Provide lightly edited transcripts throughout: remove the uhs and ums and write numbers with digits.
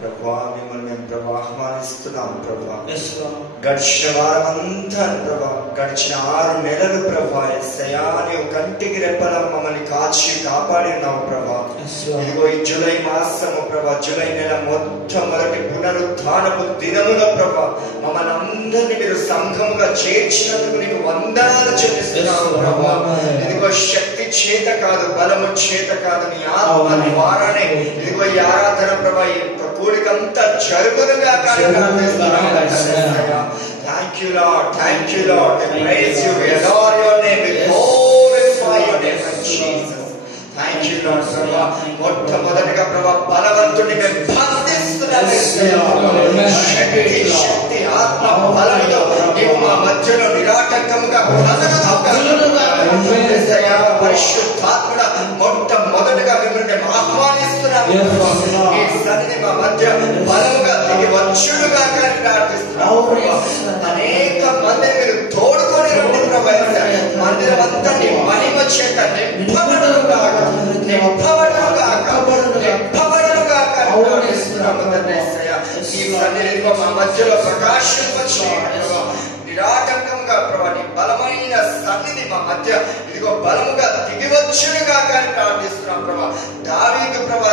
ప్రభా మిమ్మల్ని మేము ప్రభా ఆహ్వానిస్తున్నాం ప్రభా. గడిచిన వారమంతా ప్రభా, గడిచిన 6 నెలలు ప్రభా ఎస్సయ్యా నీవు కంటికి రెప్పల మమ్మల్ని కాచి కాపాడినావు ప్రభా. ఇదిగో ఈ జూలై మాసము ప్రభా, జూలై నెల మొట్టమొదటి పునరుత్థానపు దినములో ప్రభా మమ్మల్ని అందరినీ మీరు సంఘముగా చేర్చినందుకు నీకు వందనాలు చెల్లిస్తున్నావు ప్రభా. ఇదిగో శక్తి చేత కాదు, బలము చేత కాదు, నీ ఆత్మ ద్వారానే ఇదిగో ఈ ఆరాధన ప్రభా ఈ కూడికంతా జరుగునుగా. Thank you Lord, thank you Lord, we praise you, we adore your name, we glorify your name Jesus. Thank you Lord ప్రభా. మొట్టమొదటిగా ప్రభా బలవంతుని మేము బంధిస్తున్నాము. శక్తి ఆత్మ బలముతో నీవు మా మధ్యలో నిరాటంకముగా పరిశుద్ధాత్ముడ మొట్టమొదటిగా మిమ్మల్ని మేము ఆహ్వానిస్తున్నాము. ఈ సన్నిధి మా మధ్య బలముగా దిగి వచ్చుడుగా ప్రార్థిస్తున్నాము. అనేక మందిని మీరు తోడుకొని రండి ప్రభా. మందిరం అంతా నీ మహిమ చేత నింపబడునుగా మా మధ్యలో ప్రకాశింపచ్చు నిరాటంకంగా ప్రభా నీ బలమైన సన్నిధి మా మధ్య ఇదిగో బలముగా దిగివచ్చునుగా కానీ ప్రార్థిస్తున్నాం ప్రభా. దావీదు ప్రభా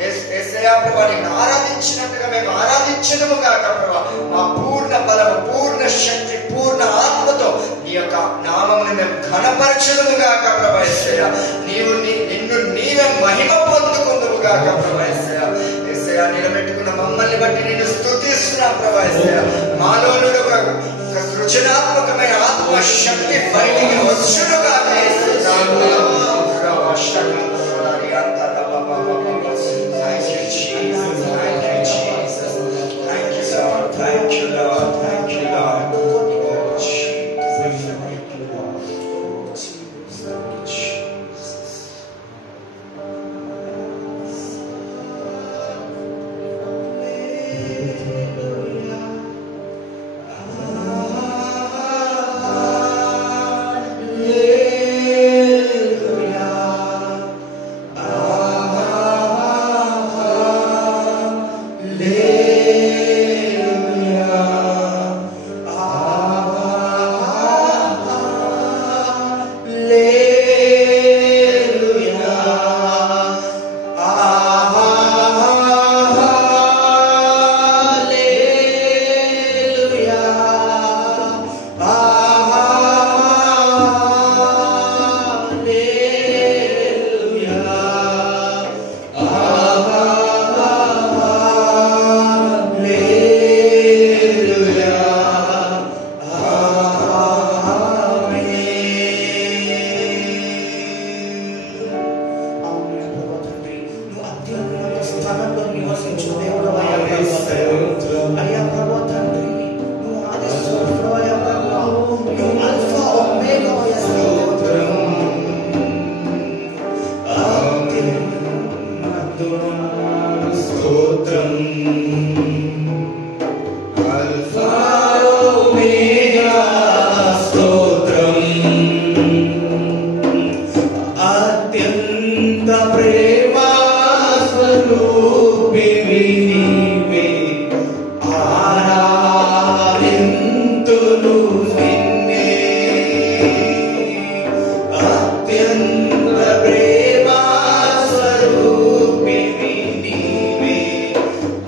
యేసయ్యా ప్రభా నిన్ను ఆరాధించినట్టుగా మేము ఆరాధించదము కాక ప్రభా. మా పూర్ణ బలము, పూర్ణ శక్తి, పూర్ణ ఆత్మతో నీ యొక్క నామముని మేము ఘనపరచదము కాక ప్రభా. యేసయ్యా నిన్ను నీవే మహిమ పొందుకుందుము కాక ప్రభా. యేసయ్యా నిలబెట్టుకున్న మమ్మల్ని బట్టి నిన్ను స్తుతిస్తున్నాం ప్రభా. యేసయ్యా మాలో ఒక సృజనాత్మకమైన ఆత్మ శక్తి బయటికి వచ్చునుగా. Thank you Lord, thank you Lord.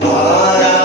Para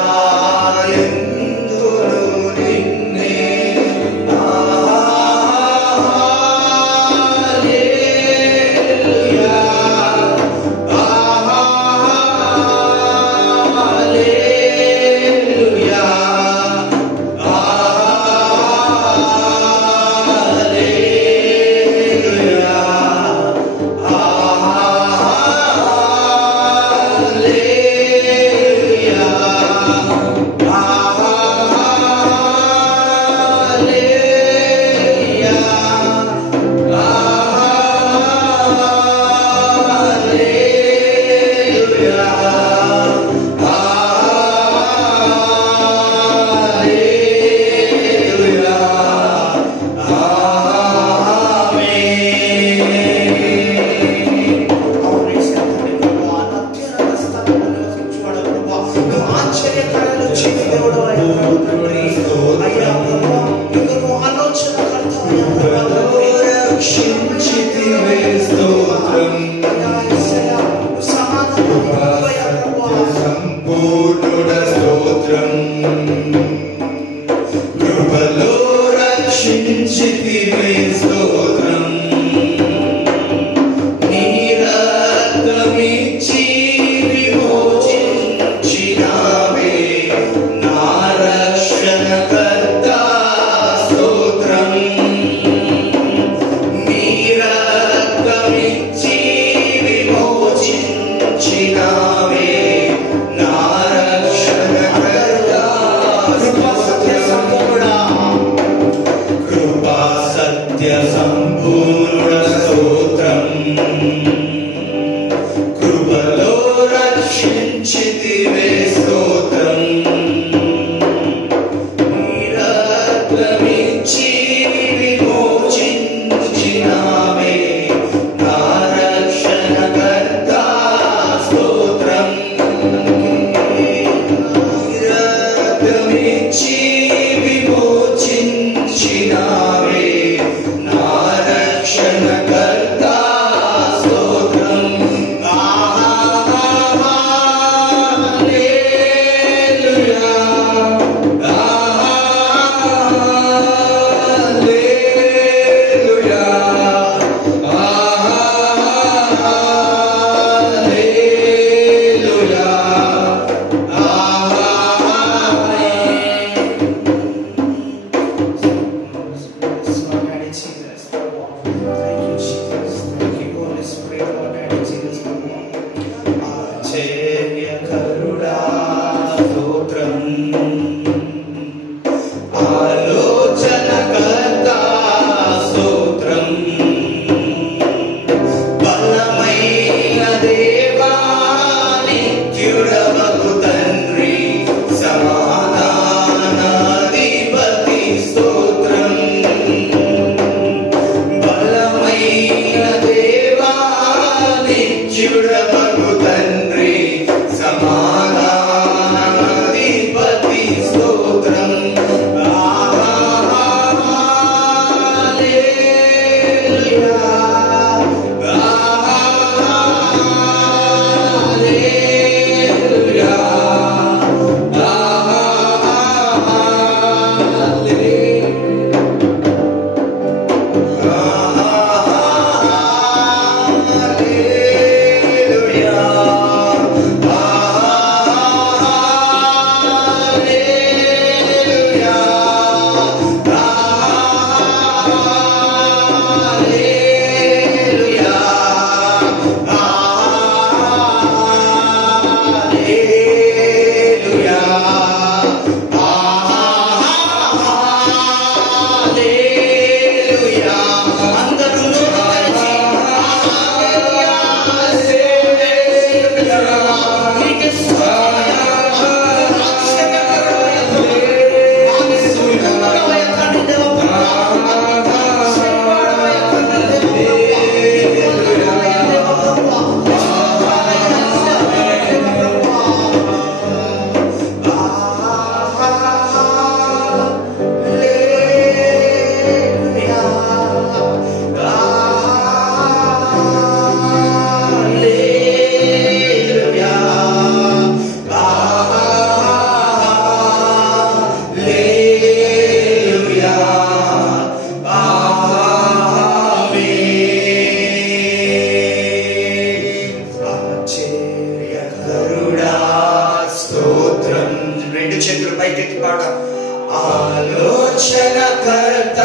ఆలోచనకర్త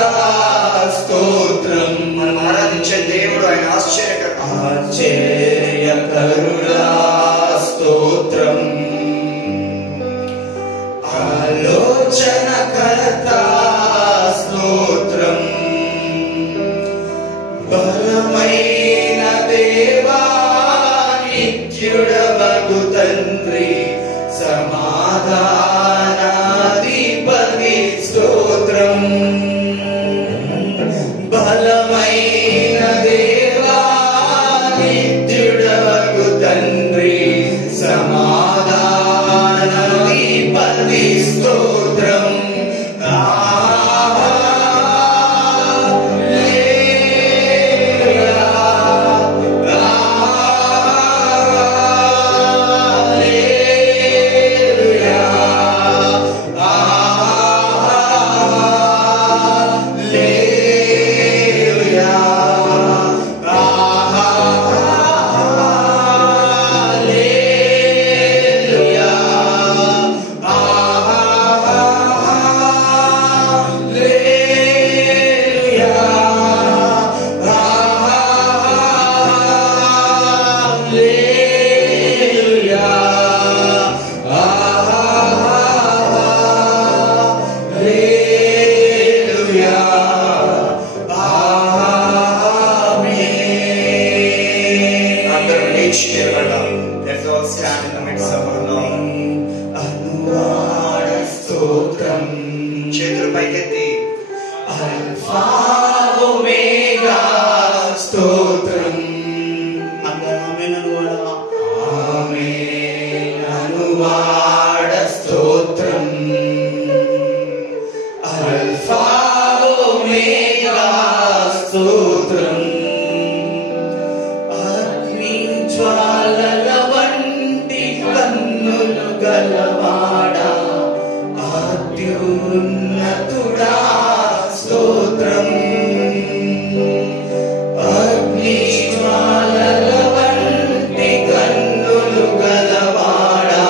స్తోత్రం. మనం ఆరాధించే దేవుడు ఆయన ఆశ్చర్యకరుడా స్తోత్రం. ఆలోచనకర్త స్తోత్రం. బలమైన దేవా నిత్యుడవగు తండ్రి సమాధానాధిపతి స్తోత్రం. బలమైన దేవా నిత్యుడవగు తండ్రి సమాధానాధిపతి స్తోత్రం. చేతులు పైకెత్తి అల్ఫా ఒమేగా స్తోత్రం. ఆమేన్ అనువాడ స్తోత్రం. అల్ఫా ఒమేగా స్తోత్రం. అగ్ని జ్వాలల వంటి కన్నులు గలవాడా అత్యున్నతుడా స్తోత్రం. అగ్ని జ్వాలల వంటి కన్నులు గలవాడా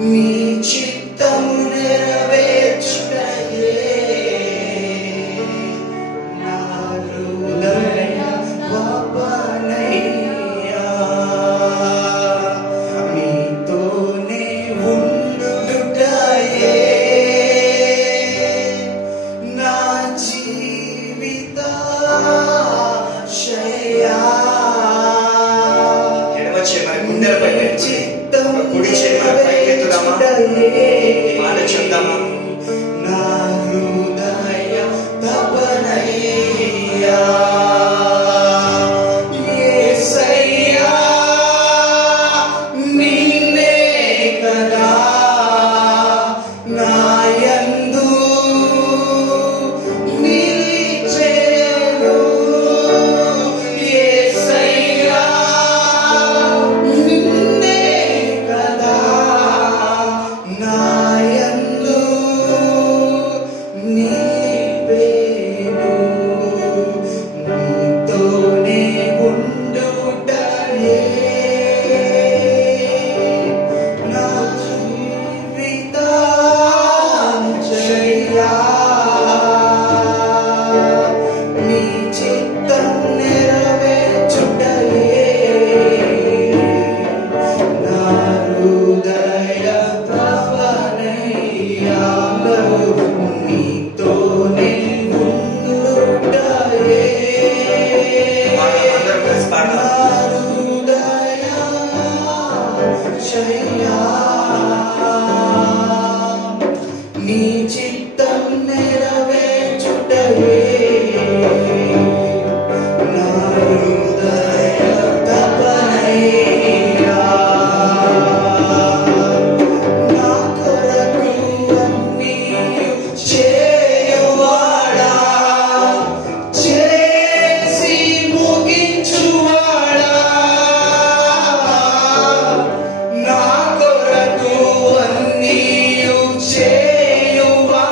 నీ చిత్తము నెరవేర్చుటయే నా హృదయ తపనయ్యా. నీతోనే ఉండుటయే నా జీవితాశయా. ఎడమ చేయి గుండెలపై పెట్టి కుడి చేయి పైకెత్తుదామా? మాట చెప్దామా? నా హృదయ తపనయ్యా యేసయ్యా, నిన్నే కదా నాయందు నిలిచెను. యేసయ్యా, నిన్నే కదా నాయందు నిలిపెను. నీతోనే ఉండుటయే నా జీవితాశయా. నీ చిత్తం నెరవేర్చుటయే నా హృదయ తపనయ్యా. నీతోనే ఉండుటయే అందరూ కలిసి నా పాడదాం. హృదయాశయా. నీ చిత్తం నెరవేర్చుటయే నా హృదయ తపనయ్యా. నా కొరకు అన్నీ చేయువాడా, చేసి ముగించువాడా. నా కొరకు అన్నీ చేయువాడా,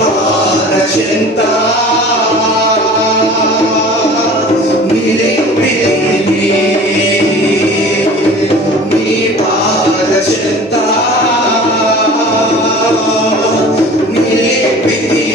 పారచెంత నిలిపితిని నీ పారచెంత నిలిపితిని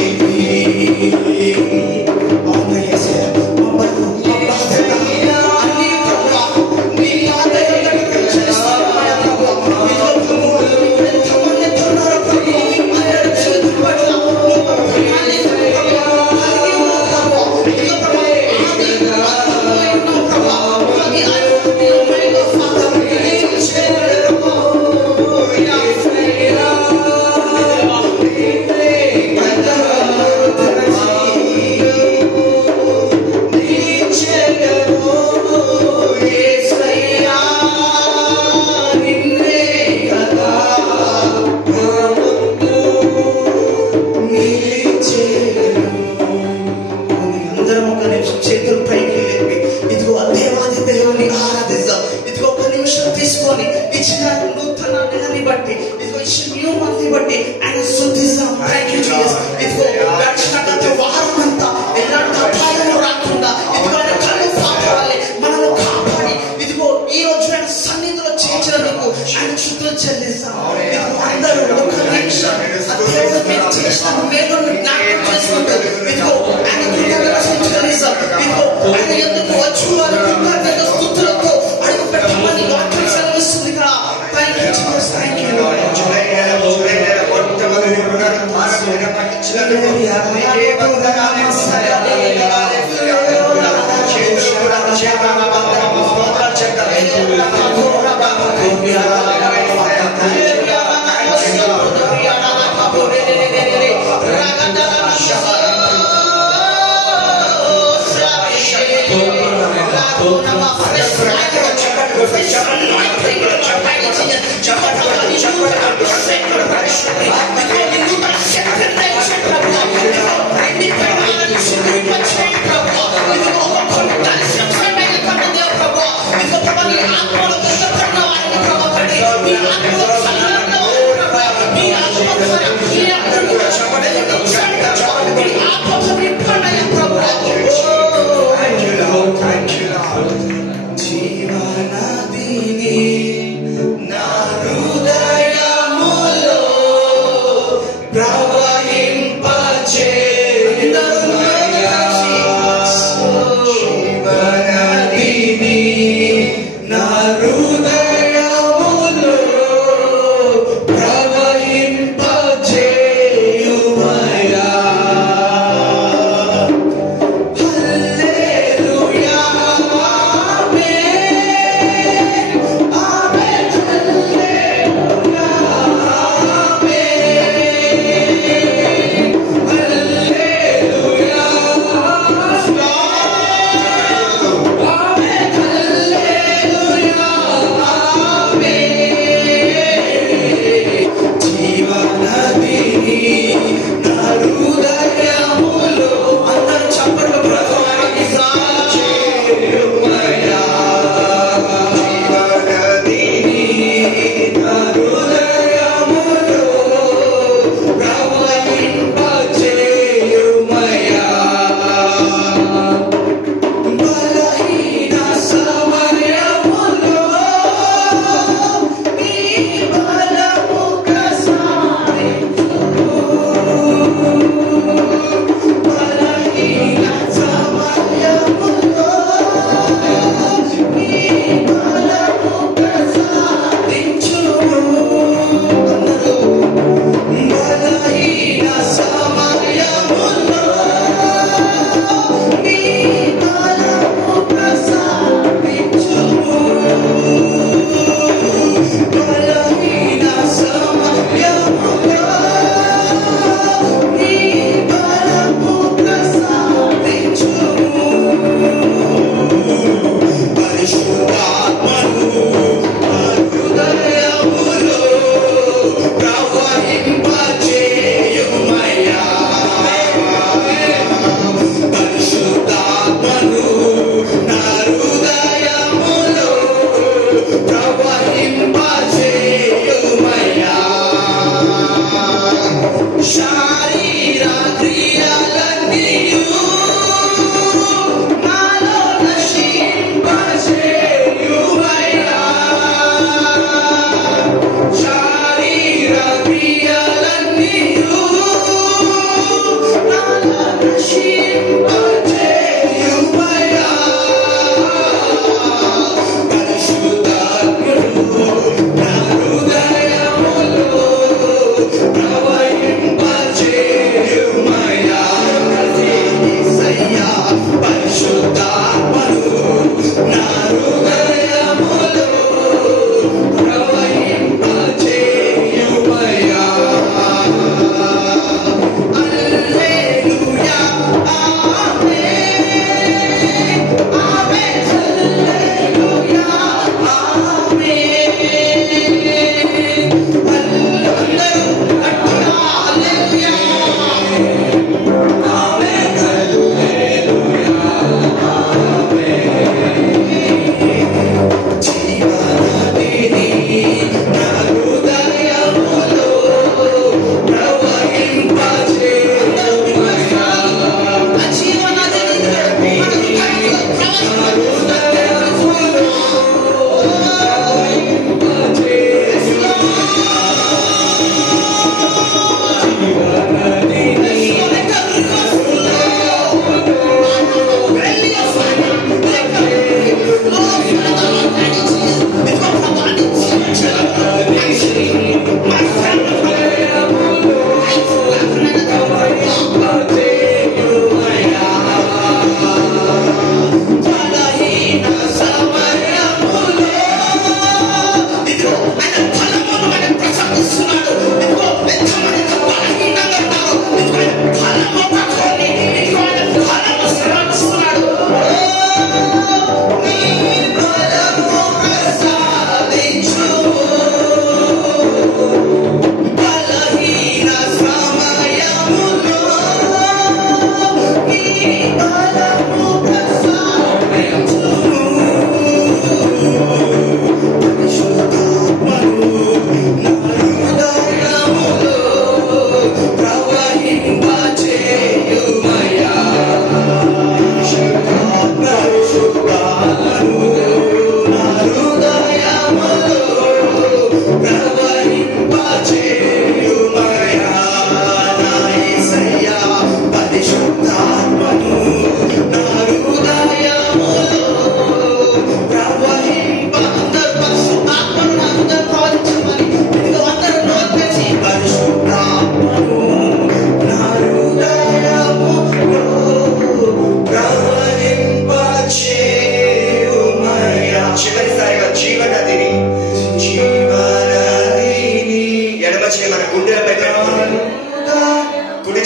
Shari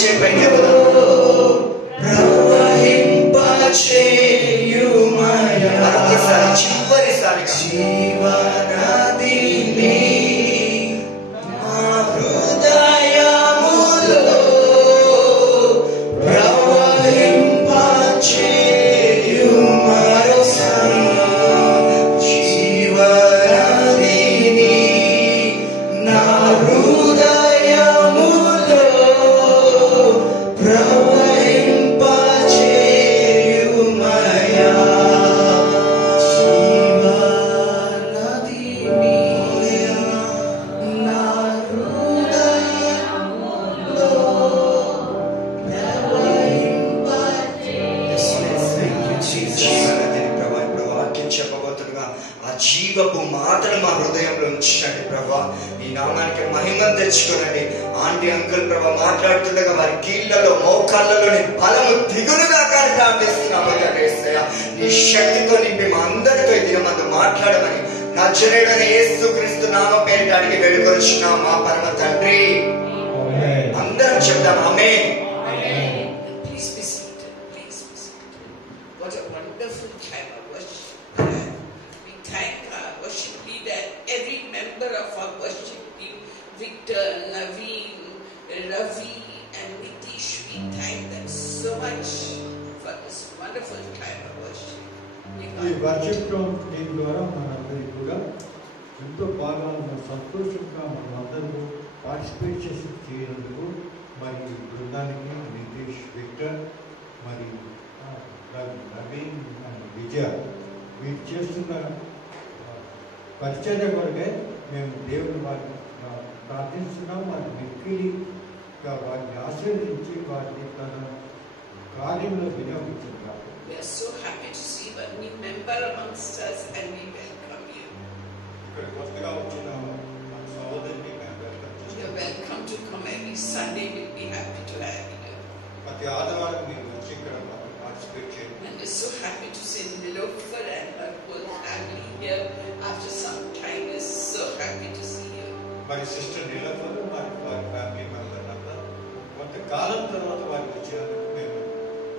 చేయి పైకి ఎత్తుదాం. మరొకసారి చివరిసారిగా జీవనదిని మా హృదయములో ప్రవహింపచేయు మరోసారి. జీవనదిని నా హృదయములో ప్రవహింపచేయుమయా. జీవనదిని నా హృదయములో జీవనదిని ప్రభా ఇప్పుడు వాక్యం చెప్పబోతుండగా ఆ జీవపు మాటలు మా హృదయంలో ఉంచండి ప్రభా. ఈ నామానికి మహిమను తెచ్చుకోనండి. ఆంటీ అంకుల్ ప్రభా మాట్లాడుతుండగా వారి కీళ్లలో మోకాళ్ళలోని బలము దిగులుగా కానీ ప్రార్థిస్తున్నాము యేసయ్య. నీ శక్తితో నింపి మా అందరితో ఈ దినమందు మాట్లాడమని నజరేయుడైన యేసుక్రీస్తు నామం పేరిట అడిగి వేడుకొచ్చున్నాం మా పరమ తండ్రి. అందరం చెప్దాం ఆమేన్. Please be seated. Please be seated. What a wonderful time of worship. We thank our worship leader, every member of our worship team, Victor, Naveen, Ravi, and Nitish. We thank them so much for this wonderful time of worship. May ఈ God worship team ద్వారా మనందరికీ కూడా ఎంతో బాగా సంతోషంగా మనమందరూ participate చేసి చేయనందుకు మరి బృందానికి నితీష్, విక్టర్, మరి నవీన్ అండ్ విజయ వీరు చేస్తున్న పరిచర్య కొరకే మేము దేవుని వారిని ప్రార్థిస్తున్నాం. వారి మిక్కిలిగా వారిని ఆశీర్వదించి వారిని తన కార్యంలో వినియోగించున్నాం. We are so happy to see a new member amongst us and we welcome you. ఇక్కడ కొత్తగా వచ్చిన మన సహోదరుని You're welcome to come every Sunday. We'll be happy to have you. ప్రతి ఆదివారం మీరు వచ్చి ఇక్కడ పార్టిసిపేట్ చేయండి. And we're so happy to see Nilofer and her whole family here after some time. We're so happy to see you. మరి sister Niloufer మరి వారి family member అంతా కొంతకాలం తర్వాత వారికి వచ్చినందుకు మేము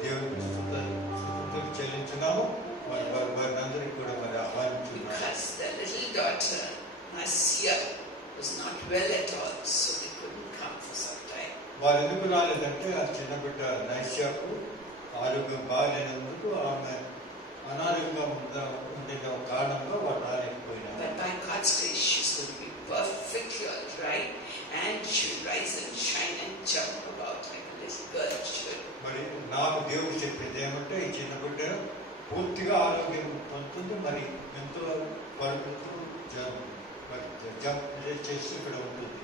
దేవునికి స్తుతులు చెల్లించున్నాము. మరి వారిని అందరికీ కూడా మరి ఆహ్వానించున్నాము. Because the little daughter, Nasia, was not well at all, so they couldn't come for some time. వారు ఎందుకు రాలేదంటే ఆ చిన్న బిడ్డ నైష్యాకు ఆరోగ్యం బాగాలేనందుకు ఆమె అనారోగ్యంగా ఉండిన కారణంగా వారు రాలేకపోయినారు. But by God's grace, she's going to be perfectly all right, and she'll rise and shine and jump about like a little girl should. మరి నాకు దేవుడు చెప్పింది ఏమంటే ఈ చిన్న బిడ్డ పూర్తిగా ఆరోగ్యం పొందుతుంది. మరి ఎంతో పరుగుతూ మరి జంప్ చేసి ఇక్కడ ఉంటుంది.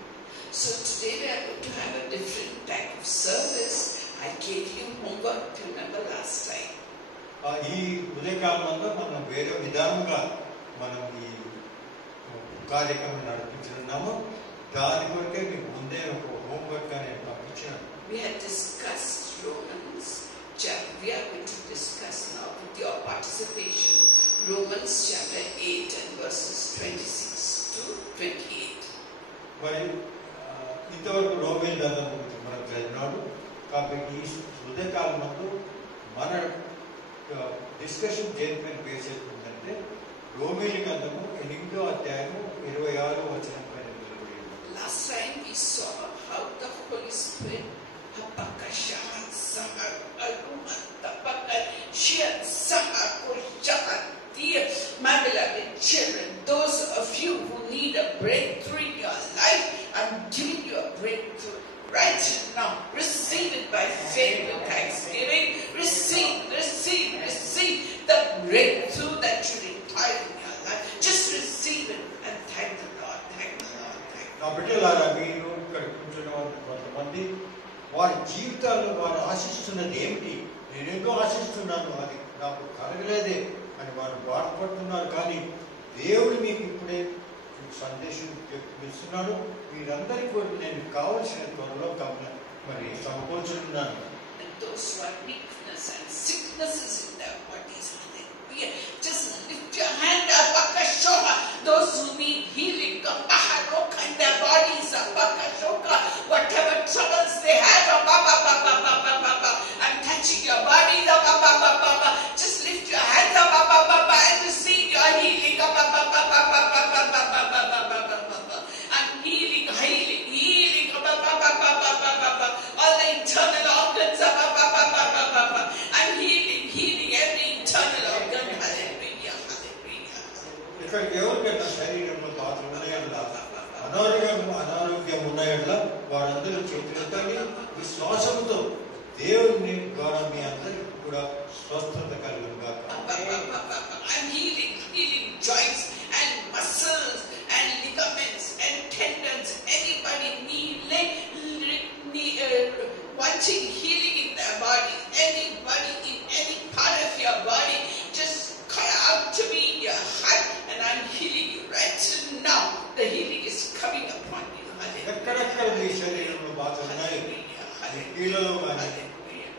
So today we are going to have a different type of service. I gave you homework, remember last time. ఈ ఉదయకాలంలో మనం వేరే విధానంగా మనం ఈ కార్యక్రమం నడిపించున్నాము. దాని కొరకే మీకు ముందే ఒక హోంవర్క్ అనేది పంపించాను. We had discussed Romans chapter. We are going to discuss now with your participation Romans chapter 8 and verses 26 to 28. మరి ఇంతవరకు రోమేలు గ్రంథం గురించి మనం చదివినాడు. కాబట్టి ఈ ఉదయకాలంలో మన డిస్కషన్ దేనిపైన బేస్ అవుతుందంటే రోమేలు గ్రంథము 8వ అధ్యాయము 26వ వచనం పైన నిలబడి. Last time we saw how the Holy Spirit my beloved children, those of you who need a breakthrough in your life, I'm giving you a breakthrough right now. Receive it by faith and thanksgiving. Receive the breakthrough that you require in your life. Just receive it and thank the Lord. Thank the Lord. నా బిడ్డలారా, మీరు ఇక్కడ కూర్చున్న కొంతమంది వారి జీవితాల్లో వారు ఆశిస్తున్నది ఏమిటి? నేనేదో ఆశిస్తున్నాను, అది నాకు కలగలేదే అని వారు బాధపడుతున్నారు. కానీ దేవుడు మీకు ఇప్పుడే సందేశం ఇస్తున్నాడు. మీరందరికీ కూడా నేను కావలసిన త్వరలో మరి సమకూర్చున్నాను. Those who are weakness and sicknesses in their bodies, just lift your hand up. Those who need healing, in their bodies, whatever troubles they have, internal organs. I'm healing every internal organ. Hallelujah, hallelujah. ఇక్కడ ఎవరికైనా శరీరంలో బాధలు ఉన్నాయన్నా అనారోగ్యం ఉన్నాయన్నా వారందరూ చేతులెత్తండి విశ్వాసంతో దేవుని ద్వారా మీ అందరికీ కూడా స్వస్థత కలుగును గాక. I'm healing joints and muscles and ligaments and tendons. Anybody wanting healing in their body, anybody in any part of your body, just cry out to me in your heart and I'm healing you right now. The healing is coming upon you. ఎక్కడెక్కడ మీ శరీరంలో బాధలు ఉన్నాయి, మీ కీళ్ళలో కానీ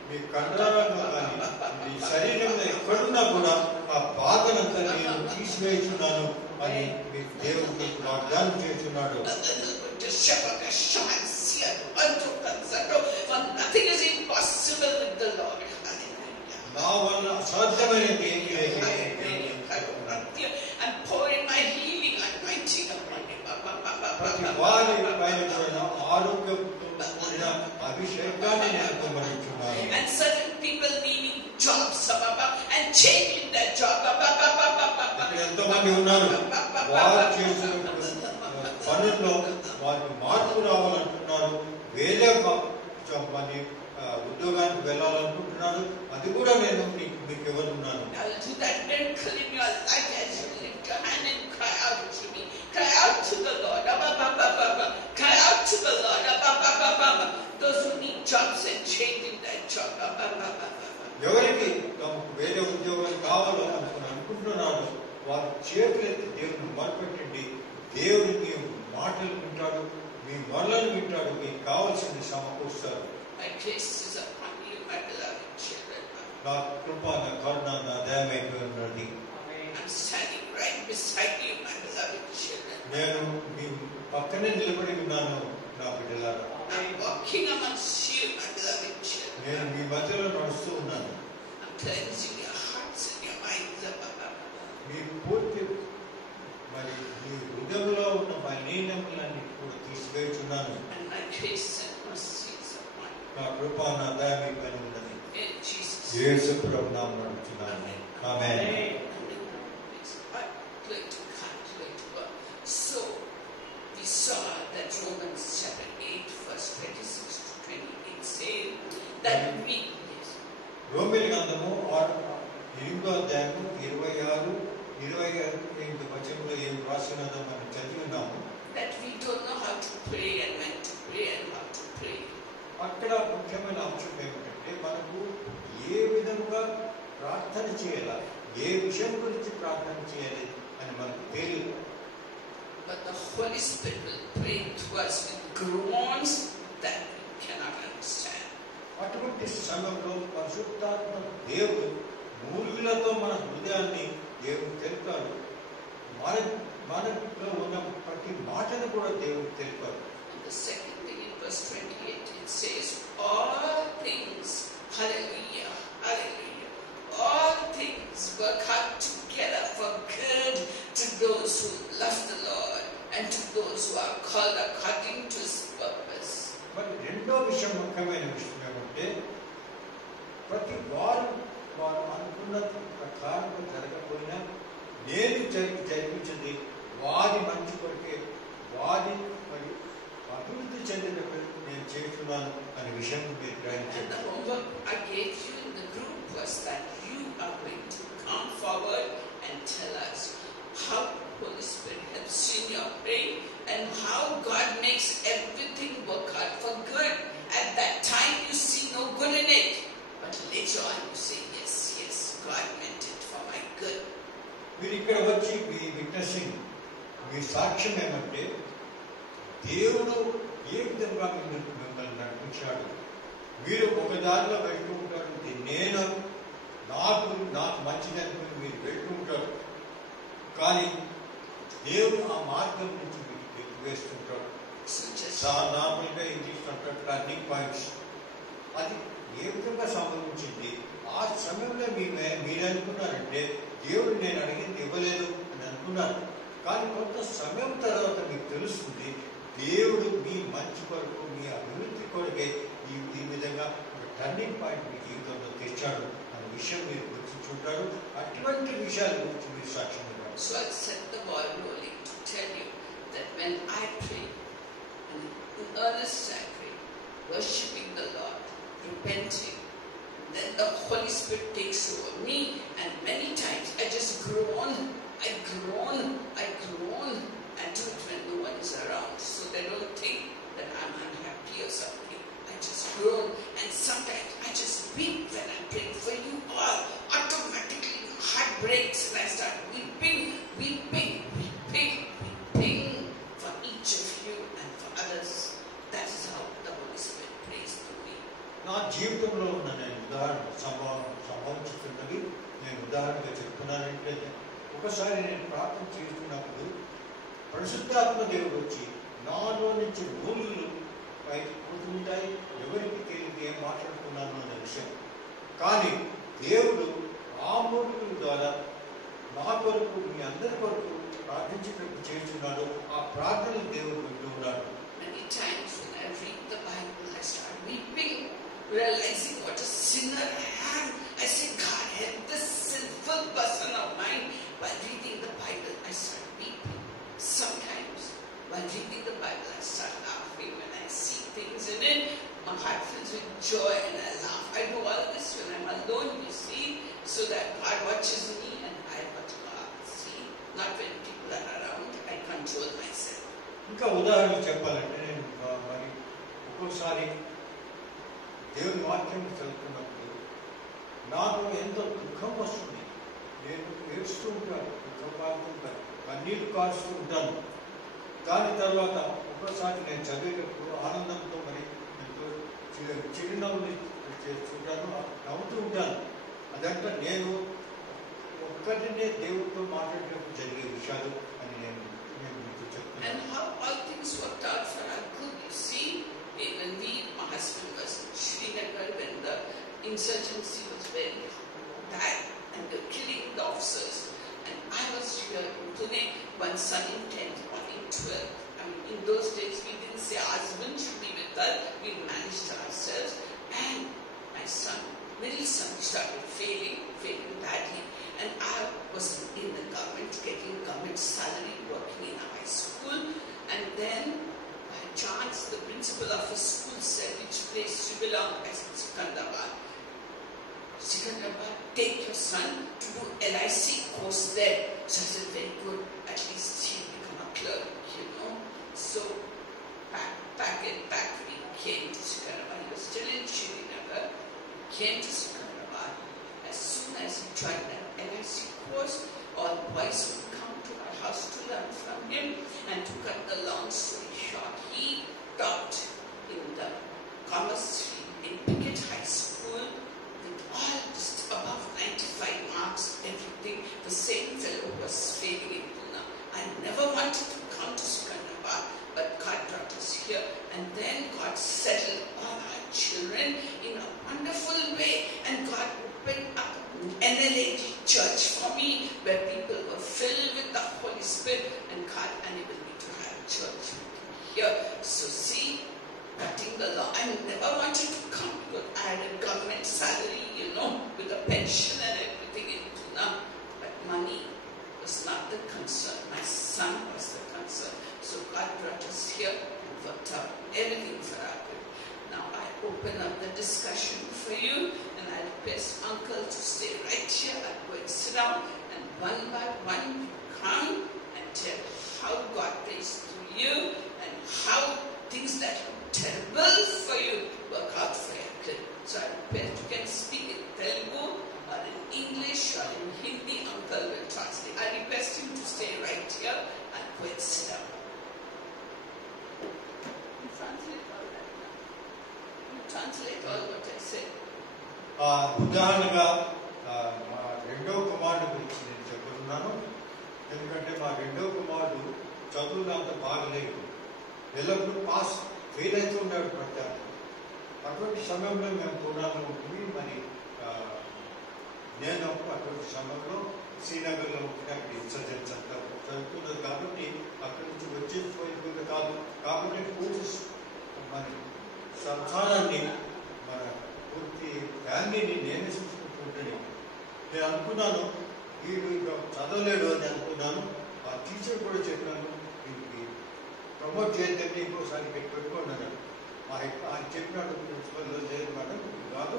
మీ కండరాలలో కానీ మీ శరీరంలో ఎక్కడున్నా కూడా ఆ బాధనంతా నేను తీసివేస్తున్నాను అని మీ దేవుడికి వాగ్దానం చేస్తున్నాడు. Nothing is impossible with the Lord. నా వల్ల అసాధ్యమైనది ఏమీ లేదు. I'm pouring my healing anointing upon you. ప్రతి వారి పైన కూడా ఆరోగ్యంతో కూడిన అభిషేకాన్ని నేను కుమ్మరించున్నాను. And certain people needing jobs and changing their job. ఇక్కడ ఎంతో మంది ఉన్నారు, వారు చేసిన పనుల్లో వారికి మార్పు రావాలంటున్నారు, వేరే మరి ఉద్యోగానికి వెళ్ళాలనుకుంటున్నారు. అది కూడా నేను మీకు ఇవ్వనున్నాను. I'll do that miracle in your life as you lift your hand and cry out to me. Cry out to the Lord. Cry out to the Lord. Those who need jobs and changing their job. ఎవరికి తమకు వేరే ఉద్యోగాలు కావాలో అనుకుంటున్నారు వారు చేతులెత్తి దేవుని మొరపెట్టండి. దేవుడు మీ మాటలు వింటాడు, మీ మొరలను వింటాడు, మీకు కావాల్సింది సమకూరుస్తాడు. My grace is upon you, my beloved children. నా కృప, నా కరుణ, నా దయమైపోయి ఉన్నది. I'm standing right beside you, my beloved children. నేను మీ పక్కనే నిలబడి ఉన్నాను నా బిడ్డలారా. I'm walking amongst you, my beloved children. నేను మీ మధ్యలో నడుస్తూ ఉన్నాను. I'm cleansing your hearts and your minds. మీ పూర్తి మరి మీ హృదయంలో ఉన్న మలినములన్నీ కూడా తీసివేయుచున్నాను. And my grace and mercy is upon you. నా కృప, నా దయ మీ పైన ఉన్నది. In Jesus' name. యేసు ప్రభు నామమున అడుగుతున్నాను. ఆమేన్. Glory to God, glory to God. So, we saw that Romans chapter 8, verse 26 to 28 says that we, రోమీయుల గ్రంథము 8వ అధ్యాయము 26, 28 వచనంలో ఏం రాసినదో మనం చదివి ఉన్నాము. that we don't know how to pray and when to pray and how to pray. అక్కడ ముఖ్యమైన అంశం ఏమిటంటే మనకు ఏ విధంగా ప్రార్థన చేయాలా, ఏ విషయం గురించి ప్రార్థన చేయాలి అని మనకు తెలియదు. But the Holy Spirit will pray to us with groans that we cannot understand. అటువంటి సమయంలో పరిశుద్ధాత్మ దేవుడు మూలుగులతో మన హృదయాన్ని దేవుడు తెలుపుతాడు. మనలో ఉన్న ప్రతి మాటను కూడా దేవుడు తెలుపాడు. And the second thing in verse 28 it says all things, hallelujah, hallelujah, all things work out together for good to those who love the Lord and to those who are called according to His purpose. మరి రెండో విషయం, ముఖ్యమైన విషయం ఏమంటే ప్రతి వారు అనుకున్న ప్రకారం జరగకపోయినా నేను జరిపించింది వారి మంచి కొరకే, వారి మరి అభివృద్ధి చెందినప్పుడు నేను చేస్తున్నాను అనే విషయం మీరు గ్రహించండి. And the homework I gave you in the group was that you are going to come forward and tell us how Holy Spirit helps you in your praying and how God makes everything work out for good. At that time you see no good in it, but later on you say yes, yes, God meant it for my good. మీరు ఇక్కడ వచ్చి మీ witnessing, మీ సాక్ష్యం ఏమంటే దేవుడు ఏ విధంగా మిమ్మల్ని నడిపించాడు. మీరు ఒక దారిలో వెళ్తూ ఉంటారు, నేను నాకు మంచిదని మీరు వెళ్తూ ఉంటారు, కానీ దేవుడు ఆ మార్గం నుంచి మీకు వేస్తుంటాడు. నార్మల్గా ఇంగ్లీష్ అంటారు టర్నింగ్ పాయింట్స్. అది ఏ విధంగా సంభవించింది? ఆ సమయంలో మీరు అనుకున్నారంటే దేవుడు నేను అడిగింది ఇవ్వలేదు అని అనుకున్నారు, కానీ కొంత సమయం తర్వాత మీకు తెలుస్తుంది దేవుడు మీ మంచి కొరకు, మీ అభివృద్ధి కొరకే ఈ విధంగా ఒక టర్నింగ్ పాయింట్ మీ జీవితంలో తెచ్చాడు అనే విషయం మీరు గుర్తించుంటారు. అటువంటి విషయాల గురించి మీరు సాక్ష్యం ఇవ్వాలి. So I'll set the ball rolling to tell you that when I pray, and in earnest I pray, worshipping the Lord, repenting, then the Holy Spirit takes over me, and many times I just groan, and do it when no one is around, so they don't think that I'm unhappy or something. I just groan, and sometimes I just weep when I'm praying for you all. Automatically my heart breaks and I start weeping for each of you and for others. That is how the Holy Spirit prays through me. నా జీవితంలో ఉన్న నేను సంభవించుతున్నవి నేను ఉదాహరణగా చెప్తున్నానంటే, ఒకసారి నేను ప్రార్థన చేస్తున్నప్పుడు పరిశుద్ధాత్మ దేవుడు వచ్చి నాలో నుంచి నూనెలు పైకి పోతుంటాయి. ఎవరికి తెలియదు ఏం మాట్లాడుతున్నాను అనే విషయం. కానీ దేవుడు ఆ మూలుల ద్వారా నా కొరకు మీ అందరి కొరకు ప్రార్థించేటట్టు చేస్తున్నాడు. ఆ ప్రార్థనలు దేవుడు వింటూ ఉన్నాడు. Many times when I read the Bible, I start weeping, realizing what a sinner I am. I say, God, help this sinful person of mine. While reading the Bible, I start weeping. Sometimes, while reading the Bible, I start laughing when I see things in it. My heart fills with joy and I laugh. I do all this when I'm alone, you see, so that God watches me and I watch God. See, not when people are around, I control myself. ఇంకా ఉదాహరణ చెప్పాలంటే నేను మరి ఒక్కొక్కసారి దేవుని వాక్యం చదువుతున్నప్పుడు నాకు ఎంతో దుఃఖం వస్తుంది. నేను ఏడుస్తూ ఉంటాను, దుఃఖపడుతుంటాను, కన్నీళ్ళు కారుస్తూ ఉంటాను. దాని తర్వాత ఒక్కోసారి నేను చదివేటప్పుడు ఆనందంతో మరి ఎంతో చిరునవ్వుని చేస్తుంటాను, నవ్వుతూ ఉంటాను. అదంతా నేను ఒక్కటినే దేవుడితో మాట్లాడేటప్పుడు జరిగే విషయాలు అని నేను మీకు చెప్తున్నాను. And how all things worked out for our good, you see, when my husband was in Srinagar, when the insurgency was very bad and they were killing the officers, and I was here in Pune, one sunny 10th morning, 12. I mean, in those days we didn't say our husband should be with us, we managed ourselves, and my son, middle son, started failing badly, and I was in the government, getting government salary, working in a high school, and then by chance the principal of a school said, which place you belong? I said, Secunderabad, take your son to do LIC course there. So I said, very good, at least he'll become a clerk, you know. So back we came to Secunderabad. He was still in Srinagar. Came to Secunderabad. As soon as he joined that LIC course, all boys would come to our house to learn from him. And to cut the long story short, he taught in the Commerce Street in Pickett High School with all just above 95 marks, everything. The same fellow who was failing in Pune. I never wanted to come to Secunderabad, but God brought us here. And then God settled all our children in a wonderful way. And God opened up NLAG church for me, where people were filled with the Holy Spirit, and God enabled me to have church here. So see, cutting the law. I never wanted to come because I had a government salary, you know, with a pension and everything in Pune. But money was not the concern. My son was the concern. So God brought us here and worked out everything for our good. Now I open up the discussion for you, and I request Uncle to stay right here. I'll go and sit down, and one by one you come and tell how God prays through you and how things that are terrible for you work out for your good. So I request you can speak in Telugu or in English or in Hindi. Uncle will translate. I request him to stay right here and go and sit down. Translate all what I said. ఉదాహరణగా మా రెండో కుమారుడు గురించి నేను చెప్తున్నాను. ఎందుకంటే మా రెండో కుమారుడు చదువులు అంత బాగలేదు, ఎల్లప్పుడూ ఫెయిల్ అవుతూ ఉన్నాడు పట్టారు. అటువంటి సమయంలో మేము కూడా ఉంటుంది. మరి నేను అటువంటి సమయంలో శ్రీనగర్లో ఉంటే అక్కడ ఇన్సర్జెన్స్ అంతా జరుగుతున్నది కాబట్టి అక్కడి నుంచి వచ్చేసిపోయింది కాదు. కాబట్టి పోలీస్ మరి సంసారాన్ని మన పూర్తి ఫ్యామిలీని నేనే చూసుకుంటుంటాను. నేను అనుకున్నాను వీడు ఇంకా చదవలేడు అని అనుకున్నాను. ఆ టీచర్ కూడా చెప్పినాను వీడికి ప్రమోట్ చేయద్దని ఇంకోసారి పెట్టుకోండి. ఆయన చెప్పినాడు ప్రిన్సిపల్ లేదు మేడం కాదు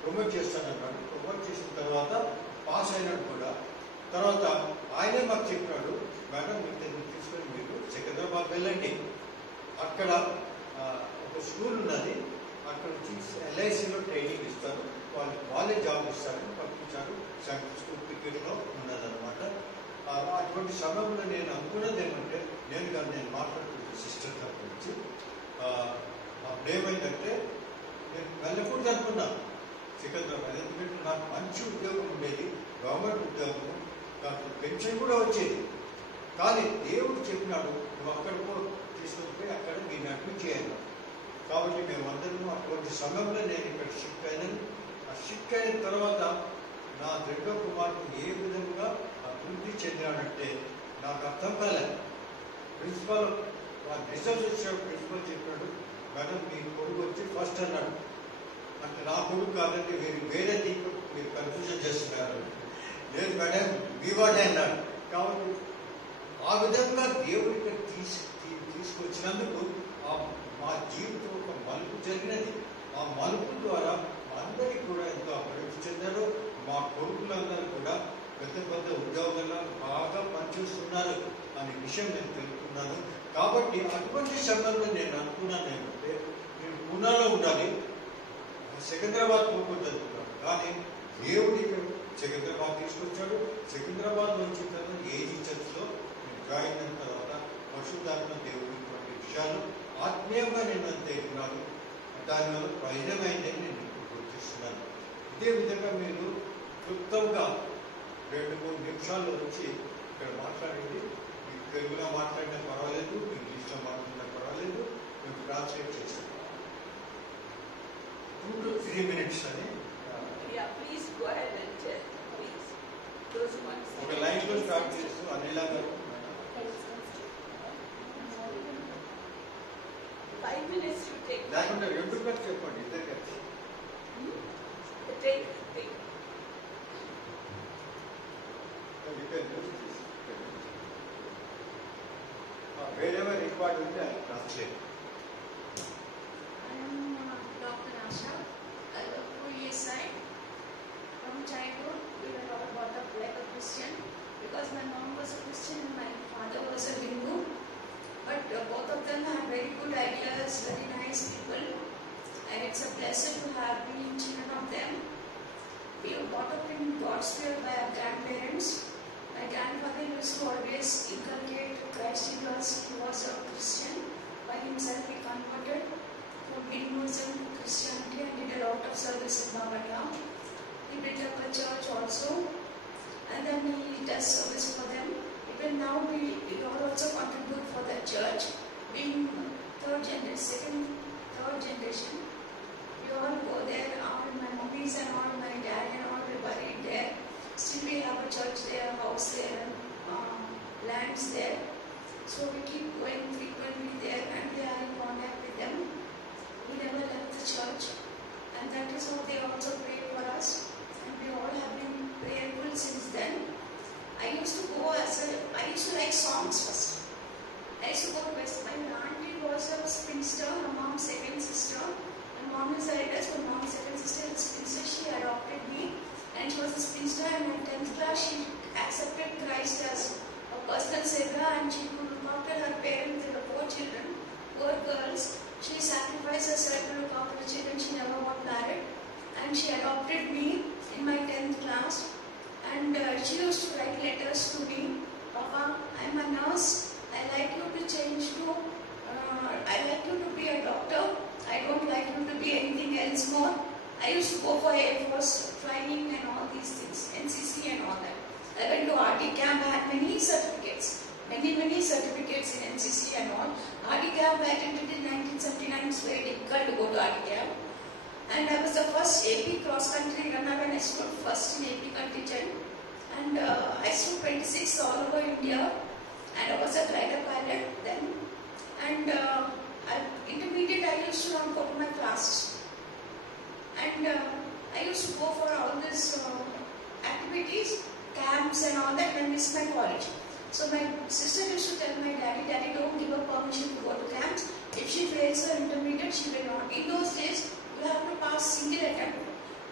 ప్రమోట్ చేస్తానన్నాడు. ప్రమోట్ చేసిన తర్వాత పాస్ అయినాడు కూడా. తర్వాత ఆయనే మాకు చెప్పినాడు మేడం మీరు తీసుకొని మీరు సికింద్రాబాద్ వెళ్ళండి, అక్కడ ఒక స్కూల్ ఉన్నది, అక్కడ LICలో ట్రైనింగ్ ఇస్తారు, వాళ్ళే జాబ్ ఇస్తారని పంపించారు. సెంట్రల్ స్కూల్ టికెట్లో ఉన్నదన్నమాట. అటువంటి సమయంలో నేను అనుకున్నది ఏమంటే నేను మాట్లాడుతున్నాను సిస్టర్ గారి గురించి. అప్పుడేమైందంటే నేను వెళ్ళకూడదు అనుకున్నాను సికింద్రాబాద్. ఎందుకంటే నాకు మంచి ఉద్యోగం ఉండేది, గవర్నమెంట్ ఉద్యోగం, నాకు పెన్షన్ కూడా వచ్చేది. కానీ దేవుడు చెప్పినాడు నువ్వు అక్కడికో తీసుకొని పోయి అక్కడ దీన్ని అడ్మిట్ చేయాలి. కాబట్టి మేమందరము అటువంటి సమయంలో నేను ఇక్కడ షిఫ్ట్ అయినాను. ఆ షిఫ్ట్ అయిన తర్వాత నా రెండో కుమారుడు ఏ విధంగా అభివృద్ధి చెందినాడంటే నాకు అర్థం కాలేదు. ప్రిన్సిపల్ రిజల్ట్స్ వచ్చాడు, ప్రిన్సిపల్ చెప్పాడు మేడం మీ కొడుకు వచ్చి ఫస్ట్ అన్నాడు. అంటే నా కొడుకు కాదంటే వేరే దీంట్లో మీరు కన్ఫ్యూజన్ చేస్తున్నారు. లేదు మేడం మీ వాడే అన్నాడు. కాబట్టి ఆ విధంగా దేవుడి ఇక్కడ తీసుకొచ్చినందుకు మా జీవితం ఒక మలుపు జరిగినది. ఆ మలుపు ద్వారా అందరికీ కూడా ఎంతో అభివృద్ధి చెందారు. మా కొడుకులందరూ కూడా పెద్ద పెద్ద ఉద్యోగాల్లో బాగా పనిచేస్తున్నారు అనే విషయం నేను తెలుసుకున్నాను. కాబట్టి అటువంటి సమయంలో నేను అనుకున్నాను ఏమంటే నేను పూనాలో ఉండాలి, సికింద్రాబాద్ పోకూడదు అనుకున్నాను. కానీ దేవుడి సికింద్రాబాద్ తీసుకొచ్చాడు. సికింద్రాబాద్ వచ్చిన తర్వాత ఏజీ చర్చ్లో జాయిన్ అయిన తర్వాత పరిశుద్ధాత్మ దేవుడి విషయాలు ఆత్మీయంగా నేను తెలుపున్నాను. దానివల్ల ప్రయోజనమైందని నేను ఇప్పుడు గుర్తిస్తున్నాను. ఇదే విధంగా మీరు క్లుప్తంగా 2-3 నిమిషాల్లో వచ్చి ఇక్కడ మాట్లాడింది. మీకు తెలుగులో మాట్లాడినా పర్వాలేదు, ఇంగ్లీష్లో మాట్లాడినా పర్వాలేదు, మేము ట్రాన్స్లేట్ చేస్తాం. 2 to 3 minutes అని ఒక లైన్లో స్టార్ట్ చేస్తూ అనిలా గారు 5 minutes you take. లేకుంటే 2 గంటలు చెప్పండి ఇద్దరు కలిసి. Take. wherever required will be translate. I am Dr. Asha. I work for ESI. From childhood, we were all brought up like a Christian because my mom was a Christian and my father was a Hindu. But both of them have very good ideas, very nice people, and it's a blessing to have been children of them. We were brought up in God's fear by our grandparents. My grandfather used to always inculcate Christ in us. He was a Christian. By himself he converted from Hinduism to Christianity and did a lot of service in Bavaria. He built up a church also, and then he does service for them. Even now we all also contribute for the church. Being third generation, we all go there. All my mummies and all my dad and all we buried there. Still we have a church there, a house there, lands there. So we keep going frequently there and we are in contact with them. We never left the church, and that is how they also pray for us, and we all have been prayerful since then. I used to like songs first. I used to go west. My auntie was a spinster, her mom's second sister. My mom is a writer, so mom's second sister is a spinster. She adopted me, and she was a spinster. And in 10th class, she accepted Christ as a personal savior, and she could look after her parents. There were 4 children, 4 girls. She sacrificed herself to look after the children. She never got married, and she adopted me in my 10th class. And she used to write letters to me. Papa, I'm a nurse. I like you to change to, I like you to be a doctor. I don't like you to be anything else more. I used to go for Air Force training and all these things, NCC and all that. I went to RT camp. I had many certificates in NCC and all. RT camp I attended in 1979. It's very difficult to go to RT camp. And I was the first AP cross-country runner when I stood first in AP contingent. And I stood 26 all over India. And I was a glider pilot then. And Intermediate, I used to not go to my classes. And I used to go for all these activities, camps and all that, and miss my college. So my sister used to tell my daddy, Daddy, don't give her permission to go to camps. If she fails her intermediate, she will not. In those days, you have to pass single attempt,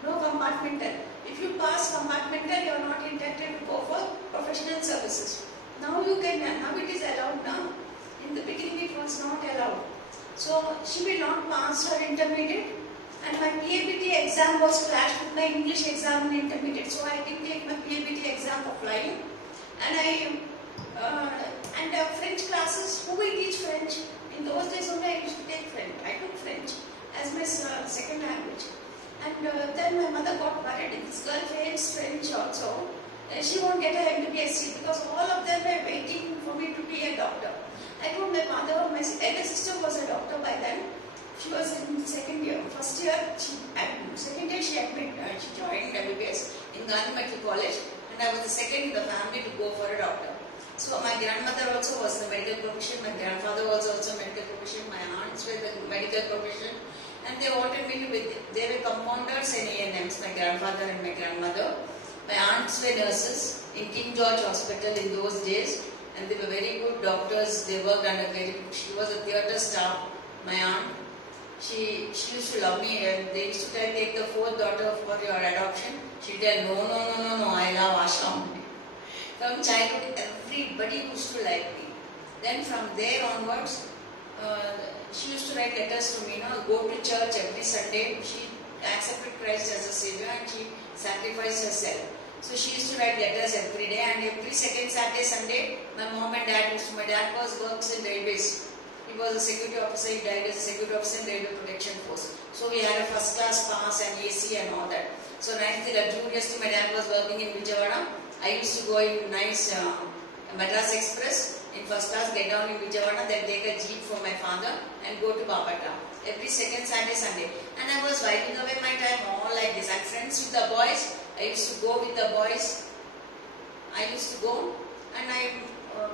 no compartmental. If you pass compartmental, you are not entitled to go for professional services. Now you can, now it is allowed now. In the beginning, it was not allowed. So she will not pass her intermediate. And my PABT exam was clashed with my English exam in intermediate. So I didn't take my PABT exam for flying. And French classes, who will teach French? In those days only I used to take French. I took French as my second language. And then my mother got worried. If this girl fails French also, she won't get her MBBS seat because all of them were waiting for me to be a doctor. I told my mother, my elder sister was a doctor by then. She was in second year. First year, second year she joined MBBS in Gandhi Medical College, and I was the second in the family to go for a doctor. So my grandmother also was the medical profession, my grandfather was also medical profession, my aunts were the medical profession, and they wanted me to be, they were compounders and A&Ms, my grandfather and my grandmother. My aunts were nurses in King George Hospital in those days, and they were very good doctors. They worked under very good. She was a theatre staff, my aunt. She used to love me, and they used to tell, take the fourth daughter for your adoption. She'd tell, no, I love Asha only. From childhood, everybody used to like me. Then from there onwards, she used to write letters to me, go to church every Sunday. She accepted Christ as a Savior and she sacrificed herself. So she used to write letters every day, and every second Saturday, Sunday, my mom and dad used to, my dad works in railways. He was a security officer, he died as a security officer in Railway Protection Force. So we had a first class pass and AC and all that. So nicely, luxuriously, my dad was working in Vijayawada. I used to go in nice Madras Express in first class, get down in Vijayawada, then take a jeep for my father and go to Bapata every second Saturday, Sunday. And I was wiping away my time all like this. I'm friends with the boys. I used to go with the boys. I used to go and I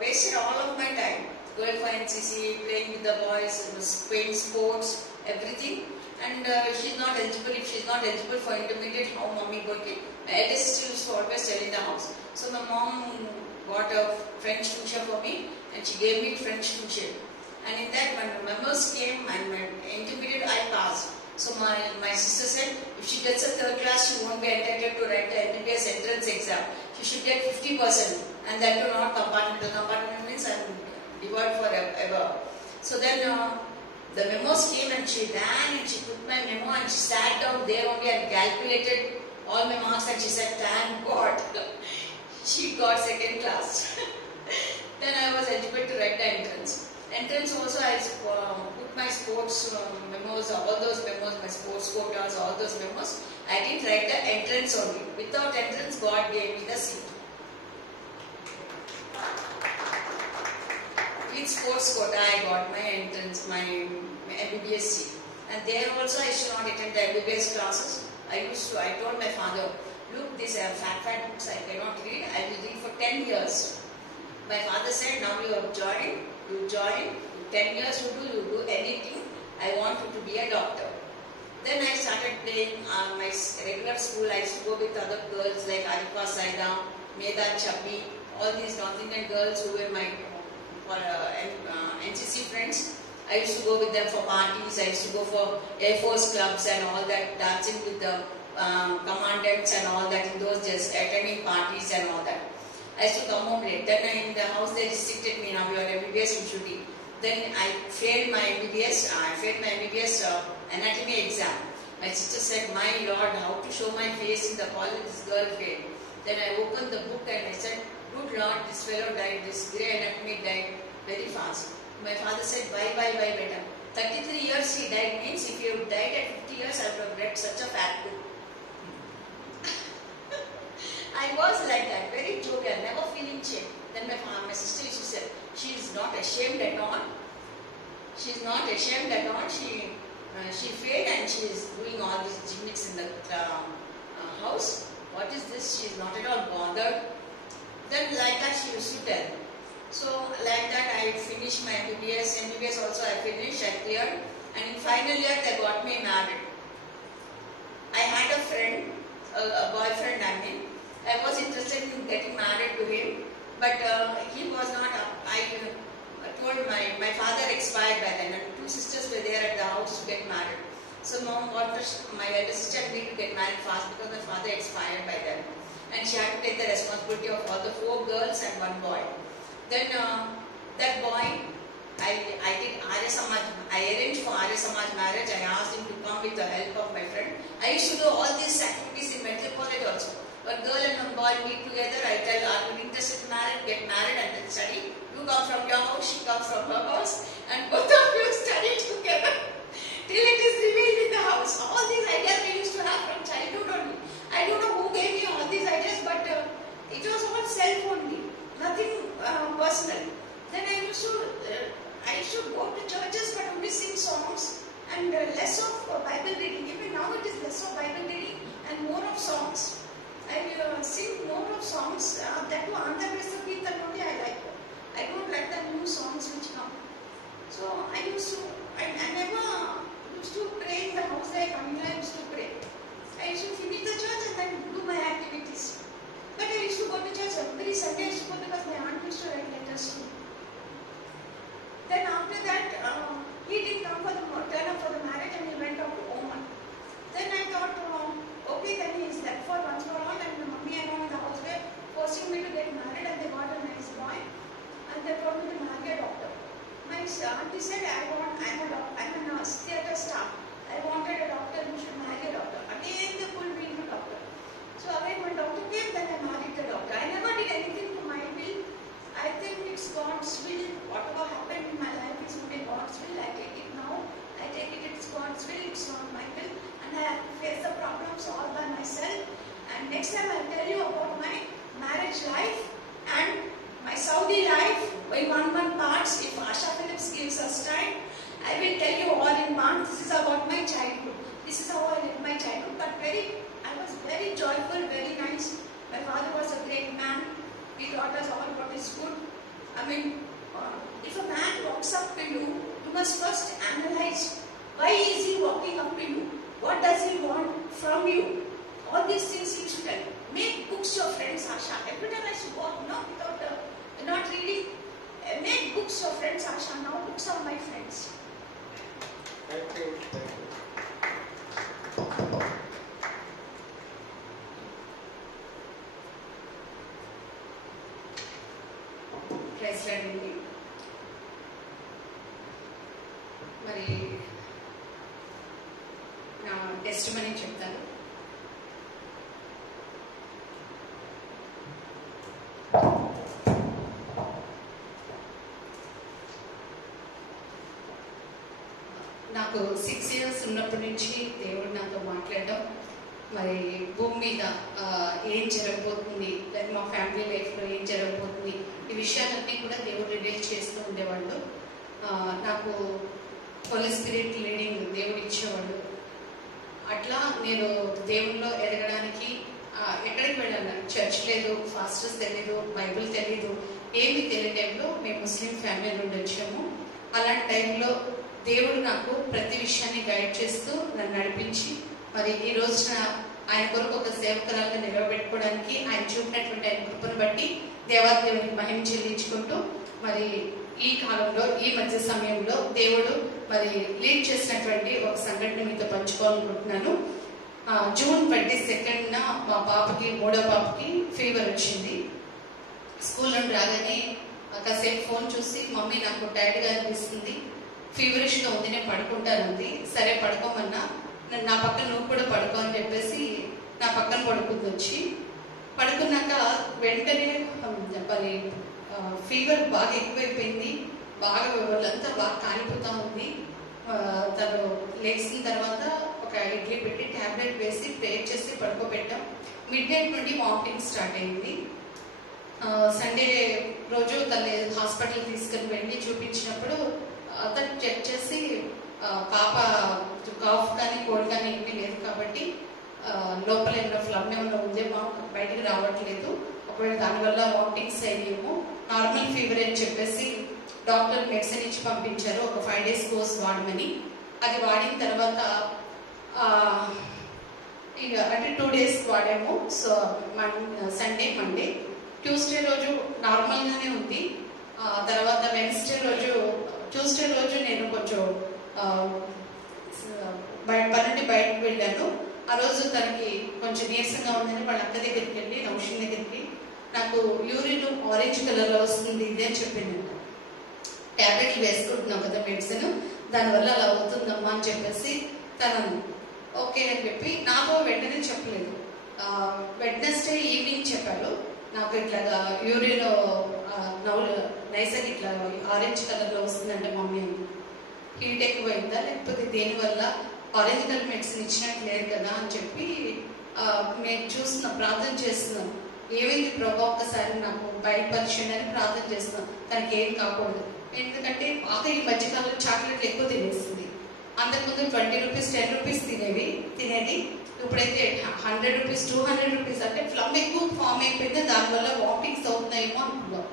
wasted all of my time. Going for NCC, playing with the boys, playing sports, everything. And she's not eligible. If she's not eligible for intermediate, how mommy going to? My eldest sister used to always tell in the house. So my mom got a French tuition for me, and she gave me French tuition. And in that, when the members came and my intermediate, I passed. So my sister said, if she gets a third class, she won't be entitled to write the MBBS entrance exam. She should get 50%, and that will not compartment. The compartment means I'm devoured forever. So then the memos came and she ran and she took my memo and she sat down there only and calculated all my marks and she said, thank God, she got second class. Then I was eligible to write the entrance. Entrance also I put my sports memos, all those memos, my sports quotas, all those memos. I didn't write the entrance only. Without entrance, God gave me the seat. With sports quota, I got my entrance, my MBBS seat. And there also I used to not attend the MBBS classes. I told my father, look, these are fat books I cannot read. I will read for 10 years. My father said, now you have joined, you join, 10 years you do anything. I want you to be a doctor. Then I started playing my regular school. I used to go with other girls like Arifa Saida, Meda Chappi, all these North Indian girls who were my NCC friends. I used to go with them for parties. I used to go for Air Force clubs and all that, dancing with the commandants and all that in those days, attending parties and all that. I used to come home late. Then in the house they restricted me, now you are MBBS, you should be. Then I failed my MBBS, anatomy exam. My sister said, my Lord, how to show my face in the college, this girl failed. Then I opened the book and I said, good Lord, this fellow died, this grey anatomy died very fast. My father said, bye, better. 33 years he died means if you died at 50 years, I would have read such a fat book. I was like that, very jovial, never feeling shame. Then my sister used to say, she is not ashamed at all. She is not ashamed at all. She failed and she is doing all these gimmicks in the house. What is this? She is not at all bothered. Then like that she used to tell. So like that I finished my MBBS. MBBS also I finished, I cleared, and in final year they got me married. I had a friend, a boyfriend I mean. I was interested in getting married to him, but he was not up. I told my father expired by then, and two sisters were there at the house to get married. So mom wanted my elder sister and me to get married fast because my father expired by then, and she had to take the responsibility of all the 4 girls and 1 boy. Then that boy, I did Arya Samaj. I arranged for Arya Samaj marriage. I asked him to come with the help of my friend. I used to do all these activities in medical college also. When girl and one boy meet together, I tell, are you interested in marriage? Get married and then study. You come from your house, she comes from her house, and both of you study together till it is revealed in the house. All these ideas we used to have from childhood only. I don't know who gave me all these ideas, but it was all self only, nothing personal. Then I used to go to churches but only sing songs and less of Bible reading. Even now it is less of Bible reading and more of songs. I sing more of songs. That too, Andhra Pradesh Kirtan only I like. I don't like the new songs which come. So I never used to pray in the house like I used to pray. I used to finish the church and then do my activities. But I used to go to church every Sunday. I used to go because my aunt used to write letters to me. Then after that, he did come for the turn up for the marriage and he went out to Oman. Then I thought, okay, then he is left for once for all, and mommy and all in the house were forcing me to get married, and they got a nice boy, and they told me to marry a doctor. My auntie said, I'm a nurse, theatre staff. I wanted a doctor who should marry a doctor. Again they pulled me into doctor. So again when doctor came, then I married the doctor. I never did anything to my will. I think it's God's will. Whatever happened in my life is only God's will. I take it now. I take it, it's God's will, it's not my will. And I have to face the problems all by myself. And next time I'll tell you about my marriage life and my Saudi life in 1 parts. If Asha Phillips gives us time, I will tell you all in one. This is about my childhood. This is how I lived my childhood. But I was very joyful, very nice. My father was a great man. He taught us all what is good. I mean, if a man walks up to you, you must first analyze why is he walking up to you? What does he want from you? All these things he should tell. Make books your friends, Asha. Every time I used to walk, without not reading. Make books your friends, Asha. Now books are my friends. Thank you. Praise lord. మరి నా testimony చెప్తాను. నాకు 6 years ఉన్నప్పటి నుంచి దేవుడు నాతో మాట్లాడడం, మరి భూమి మీద ఏం జరగబోతుంది, లైక్ మా ఫ్యామిలీ లైఫ్లో ఏం జరగబోతుంది, ఈ విషయాలన్నీ కూడా దేవుడు రివీల్ చేస్తూ ఉండేవాళ్ళు. నాకు హోలీ స్పిరిట్ లీడింగ్ దేవుడు ఇచ్చేవాడు. అట్లా నేను దేవుళ్ళలో ఎదగడానికి ఎక్కడికి వెళ్ళాను, చర్చ్ లేదు, ఫాస్టర్స్ తెలీదు, బైబిల్ తెలీదు, ఏమీ తెలియని టైంలో మేము ముస్లిం ఫ్యామిలీ నుండి వచ్చాము. అలాంటి టైంలో దేవుడు నాకు ప్రతి విషయాన్ని గైడ్ చేస్తూ నన్ను నడిపించి, మరి ఈ రోజున ఆయన కొరకు ఒక సేవకురాలుగా నిలబెట్టుకోవడానికి ఆయన చూపినటువంటి ఆయన కృపను బట్టి దేవాదేవునికి మహిమ చెల్లించుకుంటూ, మరి ఈ కాలంలో ఈ మధ్య సమయంలో దేవుడు మరి లీడ్ చేసినటువంటి ఒక సంఘటన మీతో పంచుకోవాలనుకుంటున్నాను. June 22nd మా పాపకి, 3వ పాపకి ఫీవర్ వచ్చింది. స్కూల్ నుండి రాగానే కాసేపు ఫోన్ చూసి, మమ్మీ నాకు టైర్డ్గా అనిపిస్తుంది, ఫీవరిష్గా ఉంది, నేను పడుకుంటానంది. సరే పడుకోమన్నా, నా పక్కన నువ్వు కూడా పడుకో అని చెప్పేసి నా పక్కన పడుకుంది. వచ్చి పడుకున్నాక వెంటనే మరి ఫీవర్ బాగా ఎక్కువైపోయింది, బాగా వాళ్ళంతా బాగా కాలిపోతూ ఉంది. తను లేచిన తర్వాత ఒక ఇడ్లీ పెట్టి ట్యాబ్లెట్ వేసి ప్రేర్ చేసి పడుకోబెట్టాం. మిడ్నైట్ నుండి వామిటింగ్ స్టార్ట్ అయింది. సండే రోజు తల్లి హాస్పిటల్ తీసుకుని వెళ్ళి చూపించినప్పుడు అతను చెక్ చేసి పాప కాఫ్ కానీ కోల్డ్ కానీ ఏమీ లేదు కాబట్టి లోపల ఏమైనా ఫ్లమ్ ఏమైనా ఉందేమో, బయటకు రావట్లేదు, ఒక ఒకవేళ దానివల్ల వామిటింగ్స్ అయ్యేమో, నార్మల్ ఫీవర్ అని చెప్పేసి డాక్టర్ మెడిసిన్ ఇచ్చి పంపించారు, ఒక 5 days కోర్స్ వాడమని. అది వాడిన తర్వాత ఇక అంటే 2 days వాడాము. సో సండే మండే ట్యూస్డే రోజు నార్మల్గానే ఉంది. తర్వాత ట్యూస్డే రోజు నేను కొంచెం పనుండి బయటకు వెళ్ళాను. ఆ రోజు తనకి కొంచెం నీరసంగా ఉందని వాళ్ళ అక్క దగ్గరికి వెళ్ళి, నౌషిన్ దగ్గరికి, నాకు యూరిన్ ఆరెంజ్ కలర్లో వస్తుంది ఇది అని చెప్పింది. ట్యాబ్లెట్లు వేసుకుంటున్నాం కదా మెడిసిన్, దానివల్ల అలా అవుతుందమ్మా అని చెప్పేసి తను ఓకే అని చెప్పి నాకు వెంటనే చెప్పలేదు. వెడ్నెస్డే ఈవినింగ్ చెప్పారు నాకు ఇట్లాగా యూరిన్ నైసర్ ఇట్లా ఆరెంజ్ కలర్లో వస్తుందంటే మమ్మీ అని. హీట్ ఎక్కువైందా లేకపోతే దేనివల్ల, ఆరెంజ్ కలర్ మెడిసిన్ ఇచ్చినట్టు లేదు కదా అని చెప్పి మేము చూస్తున్నాం, ప్రార్థన చేస్తున్నాం. ఏమైంది ప్రభా ఒక్కసారి నాకు బయటపరిచండి అని ప్రార్థన చేస్తున్నాం. తనకి ఏం కాకూడదు, ఎందుకంటే బాగా ఈ మధ్యకాలంలో చాక్లెట్లు ఎక్కువ తినేస్తుంది. అంతకుముందు 20 రూపీస్ 10 రూపీస్ తినేది, ఇప్పుడైతే 100 రూపీస్ 200 రూపీస్. అంటే ఫ్లమ్ ఎక్కువ ఫామ్ అయిపోయింది, దానివల్ల వామిటింగ్స్ అవుతున్నాయేమో అనుకున్నాం.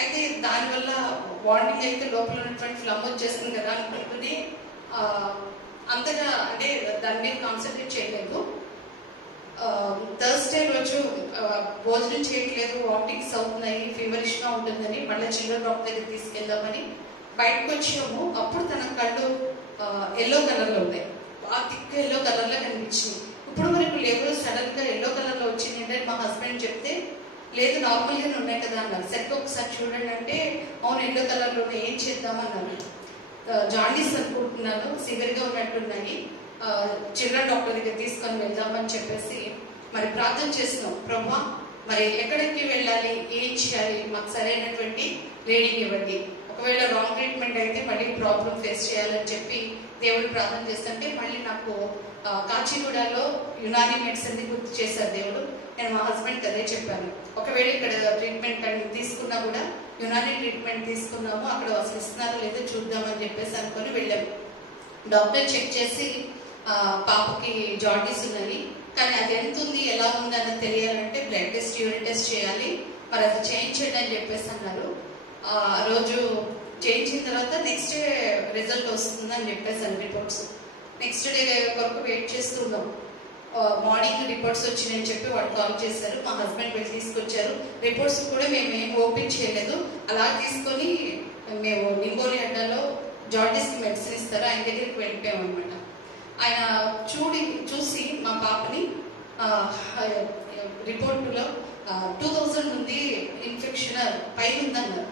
అయితే దానివల్ల వామిటింగ్ అయితే లోపల ఉన్నటువంటి ఫ్లమ్ వచ్చేస్తుంది కదా అనుకుంటూనే అంతగా అంటే దాని మీద కాన్సన్ట్రేట్ చేయలేదు. థర్స్డే రోజు భోజనం చేయట్లేదు, వామిటింగ్స్ అవుతున్నాయి, ఫీవరిష్గా ఉంటుందని మళ్ళీ చిల్డ్రన్ డాక్టర్ దగ్గర తీసుకెళ్దామని బయటకు వచ్చాము. అప్పుడు తన కళ్ళు ఎల్లో కలర్లో ఉన్నాయి, బాగా థిక్ ఎల్లో కలర్లో కనిపించింది. ఇప్పుడు మనకు లేబుల్ సడన్ గా ఎల్లో కలర్లో వచ్చింది అంటే మా హస్బెండ్ చెప్తే లేదు నార్మల్గానే ఉన్నాయి కదా అన్నారు. సరిగ్గా ఒకసారి చూడండి అంటే అవును ఎల్లో కలర్లో ఏం చేద్దామన్నారు. జాండీస్ అనుకుంటున్నాను, సివియర్గా ఉన్నట్టున్నాయి, చిల్డ్రన్ డాక్టర్ దగ్గర తీసుకొని వెళ్దామని చెప్పేసి మరి ప్రార్థన చేస్తున్నాం. ప్రభా మరి ఎక్కడికి వెళ్ళాలి, ఏం చేయాలి, మాకు సరైనటువంటి రీడింగ్ ఇవ్వండి, ఒకవేళ రాంగ్ ట్రీట్మెంట్ అయితే మళ్ళీ ప్రాబ్లం ఫేస్ చేయాలని చెప్పి దేవుడు ప్రార్థన చేస్తుంటే మళ్ళీ నాకు కాచిగూడలో యునాని మెడిసిన్ గుర్తు చేశారు దేవుడు. నేను మా హస్బెండ్కి అదే చెప్పాను, ఒకవేళ ఇక్కడ ట్రీట్మెంట్ తీసుకున్నా కూడా యునాని ట్రీట్మెంట్ తీసుకున్నాము, అక్కడ అసలు ఇస్తున్నారో లేదో చూద్దామని చెప్పేసి అనుకొని వెళ్ళాము. డాక్టర్ చెక్ చేసి పాపకి జాండీస్ ఉన్నాయి, కానీ అది ఎంత ఉంది ఎలా ఉంది అన్నది తెలియాలంటే బ్లడ్ టెస్ట్ యూరిన్ టెస్ట్ చేయాలి, మరి అది చేయించండి అని చెప్పేసి అన్నారు. ఆ రోజు చేయించిన తర్వాత నెక్స్ట్ డే రిజల్ట్ వస్తుందని చెప్పేసాను రిపోర్ట్స్. నెక్స్ట్ డే కొరకు వెయిట్ చేస్తున్నాం. మార్నింగ్ రిపోర్ట్స్ వచ్చినాయని చెప్పి వాళ్ళు కాల్ చేశారు, మా హస్బెండ్ వెళ్ళి తీసుకొచ్చారు. రిపోర్ట్స్ కూడా మేము ఏం ఓపెన్ చేయలేదు, అలా తీసుకొని మేము నింబోలి అడ్డాలో జాండీస్కి మెడిసిన్ ఇస్తారు ఆయన దగ్గరికి వెళ్ళిపోయాం అనమాట. ఆయన చూసి మా పాపని రిపోర్టులో 2000 ఉంది, ఇన్ఫెక్షన్ పైన ఉందన్నారు.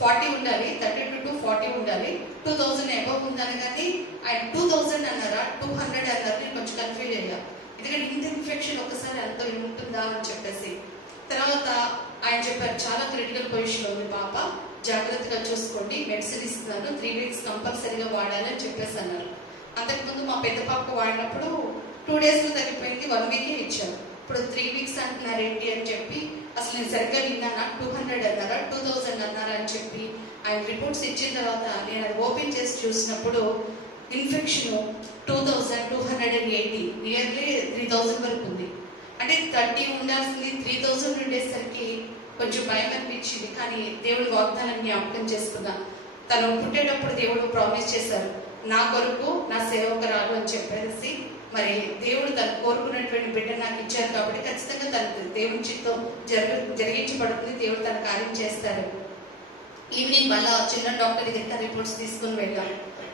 40 ఉండాలి, 32 to 40 ఉండాలి, 2000 అబవ్ ఉందని. కానీ ఆయన 2000 అన్నారా 200 అన్నారు. నేను కొంచెం కన్ఫ్యూజ్ అయ్యా, ఎందుకంటే ఇంత ఇన్ఫెక్షన్ ఒకసారి అంత ఉంటుందా అని చెప్పేసి. తర్వాత ఆయన చెప్పారు చాలా క్రిటికల్ పొజిషన్ ఉంది పాప, జాగ్రత్తగా చూసుకోండి, మెడిసిన్ ఇస్తున్నాను, 3 weeks కంపల్సరీగా వాడాలని చెప్పేసి అన్నారు. అంతకుముందు మా పెద్ద పాప వాడినప్పుడు 2 daysలో తగ్గిపోయింది, 1 week ఇచ్చారు. ఇప్పుడు 3 weeks అంటున్నారు ఏంటి అని చెప్పి అసలు నేను సరిగ్గా విన్నానా, 200 అన్నారా 2000 అన్నారా అని చెప్పి ఆయన రిపోర్ట్స్ ఇచ్చిన తర్వాత నేను అది ఓపెన్ చేసి చూసినప్పుడు ఇన్ఫెక్షన్ 2280, నియర్లీ 3000 వరకు ఉంది. అంటే 30 ఉండాల్సింది 3000 ఉండేసరికి కొంచెం భయం అనిపించింది. కానీ దేవుడు వాగ్దానాన్ని జ్ఞాపకం చేసుకున్నా. తను పుట్టేటప్పుడు దేవుడు ప్రామిస్ చేశారు, నా కొరకు నా సేవకురాలు అని చెప్పేసి. మరి దేవుడు తను కోరుకున్నటువంటి బిడ్డ నాకు ఇచ్చారు కాబట్టి ఖచ్చితంగా తన దేవుని చిత్తం జరిగించబడుతుంది, దేవుడు తన కార్యం చేస్తాడు. ఈవినింగ్ మళ్ళా చిల్డ్రన్ డాక్టర్ దగ్గర రిపోర్ట్స్ తీసుకుని వెళ్ళాం.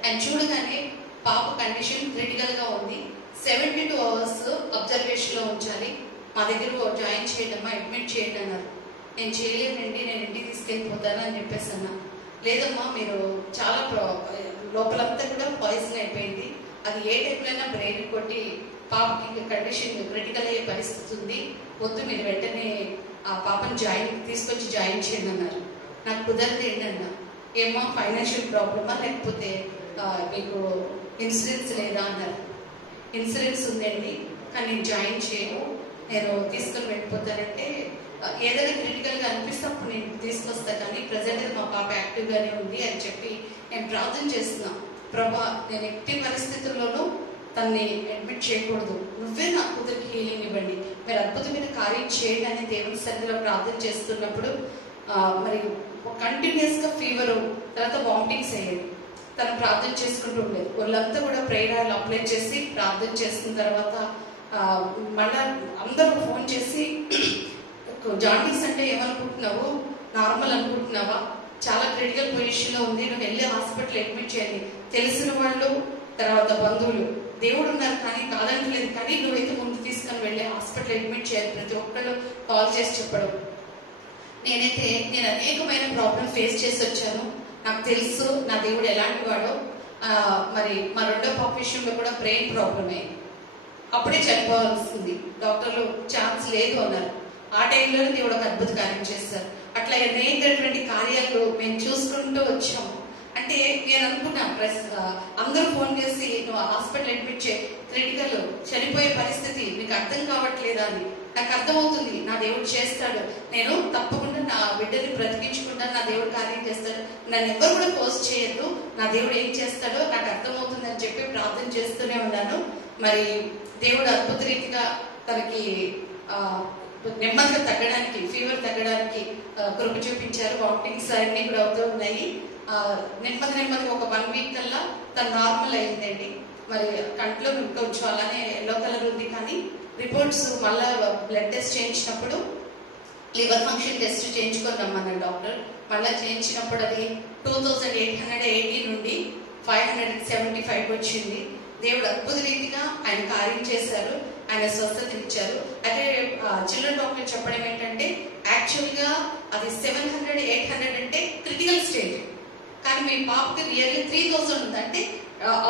అండ్ చూడగానే పాప కండిషన్ క్రిటికల్ గా ఉంది, 72 hours అబ్జర్వేషన్ లో ఉంచాలి, మా దగ్గర జాయిన్ చేయడమ్మా, అడ్మిట్ చేయండి అన్నారు. నేను చేయలేనండి, నేను ఇంటికి తీసుకెళ్ళిపోతాను అని చెప్పేసి అన్నా. లేదమ్మా మీరు చాలా లోపలంతా కూడా పాయిజన్ అయిపోయింది, అది ఏ టైంలో బ్రెయిన్ కొట్టి పాపకి కండిషన్ క్రిటికల్ అయ్యే పరిస్థితి ఉంది, వద్దు మీరు వెంటనే ఆ పాపని తీసుకొచ్చి జాయిన్ చేయండి అన్నారు. నాకు కుదరదు ఏంటన్నా, ఏమో ఫైనాన్షియల్ ప్రాబ్లమా లేకపోతే మీకు ఇన్సూరెన్స్ లేదా అన్నారు. ఇన్సూరెన్స్ ఉందండి కానీ నేను జాయిన్ చేయను, నేను తీసుకొని వెళ్ళిపోతానంటే ఏదైనా క్రిటికల్గా అనిపిస్తే అప్పుడు నేను తీసుకొస్తా, కానీ ప్రజెంట్ మా పాప యాక్టివ్గానే ఉంది అని చెప్పి నేను ప్రార్థన చేస్తున్నా. ప్రభా నేను ఎట్టి పరిస్థితుల్లోనూ తనని అడ్మిట్ చేయకూడదు, నువ్వే నా కూతురికి హీలింగ్ ఇవ్వండి, మీరు అద్భుతమైన కార్యం చేయండి అని దేవుని సన్నిధిలో ప్రార్థన చేస్తున్నప్పుడు మరి కంటిన్యూస్గా ఫీవరు, తర్వాత వామిటింగ్స్ అయ్యేది. తను ప్రార్థన చేసుకుంటూ ఉండేది. వాళ్ళంతా కూడా ప్రేయర్ అప్లై చేసి ప్రార్థన చేసిన తర్వాత మళ్ళా అందరూ ఫోన్ చేసి, జాండీస్ అంటే ఏమనుకుంటున్నావు, నార్మల్ అనుకుంటున్నావా, చాలా క్రిటికల్ పొజిషన్లో ఉంది, నువ్వు వెళ్ళి హాస్పిటల్ అడ్మిట్ చేయాలి. తెలిసిన వాళ్ళు, తర్వాత బంధువులు, దేవుడు ఉన్నారు కానీ కాదంటలేదు, కానీ నువ్వైతే ముందు తీసుకొని వెళ్ళి హాస్పిటల్ అడ్మిట్ చేయాలి. ప్రతి ఒక్కళ్ళు కాల్ చేసి చెప్పడం. నేను అనేకమైన ప్రాబ్లమ్ ఫేస్ చేసి వచ్చాను. నాకు తెలుసు నా దేవుడు ఎలాంటి వాడో. మరి మా రెండో పాప విషయంలో కూడా బ్రెయిన్ ప్రాబ్లమే, అప్పుడే చనిపోవాల్సింది. డాక్టర్లు ఛాన్స్ లేదు అన్నారు. ఆ టైంలోనే దేవుడు ఒక అద్భుత కార్యం చేస్తారు. అట్లా అనేకటువంటి కార్యాలు మేము చూసుకుంటూ వచ్చాము. అంటే నేను అనుకున్నా, అందరూ ఫోన్ చేసి నువ్వు హాస్పిటల్ అడ్మిట్ చేయి, క్రిటికల్, చనిపోయే పరిస్థితి, నీకు అర్థం కావట్లేదా అని. నాకు అర్థమవుతుంది, నా దేవుడు చేస్తాడు, నేను తప్పకుండా నా బిడ్డని బ్రతికించుకుంటాను, నా దేవుడు కార్యం చేస్తాడు, నన్ను ఎవరు కూడా పోస్ట్ చేయొద్దు, నా దేవుడు ఏం చేస్తాడో నాకు అర్థమవుతుంది అని చెప్పి ప్రార్థన చేస్తూనే ఉన్నాను. మరి దేవుడు అద్భుత రీతిగా తనకి నెమ్మదిగా తగ్గడానికి, ఫీవర్ తగ్గడానికి కృప చూపించారు. వామిటింగ్స్ అన్ని కూడా అవుతూ ఉన్నాయి. నెమ్మదిగా ఒక 1 వీక్ కల్లా తను నార్మల్ అయిందండి. మరి కంట్లో కొంచెం అలానే ఎల్లో కలర్ ఉంది, కానీ రిపోర్ట్స్ మళ్ళా బ్లడ్ టెస్ట్ చేయించినప్పుడు లివర్ ఫంక్షన్ టెస్ట్ చేయించుకొని రమ్మన్నారు డాక్టర్. మళ్ళీ చేయించినప్పుడు అది 2880 నుండి 575 వచ్చింది. దేవుడు అద్భుత రీతిగా ఆయన కార్యం చేశారు, ఆయన స్వస్థత ఇచ్చారు. అయితే చిల్డ్రన్ డాక్టర్ చెప్పడం ఏంటంటే, యాక్చువల్గా అది 700, 800 అంటే క్రిటికల్ స్టేజ్, కానీ మీ పాపకి రియల్లీ 3000 ఉంది. అంటే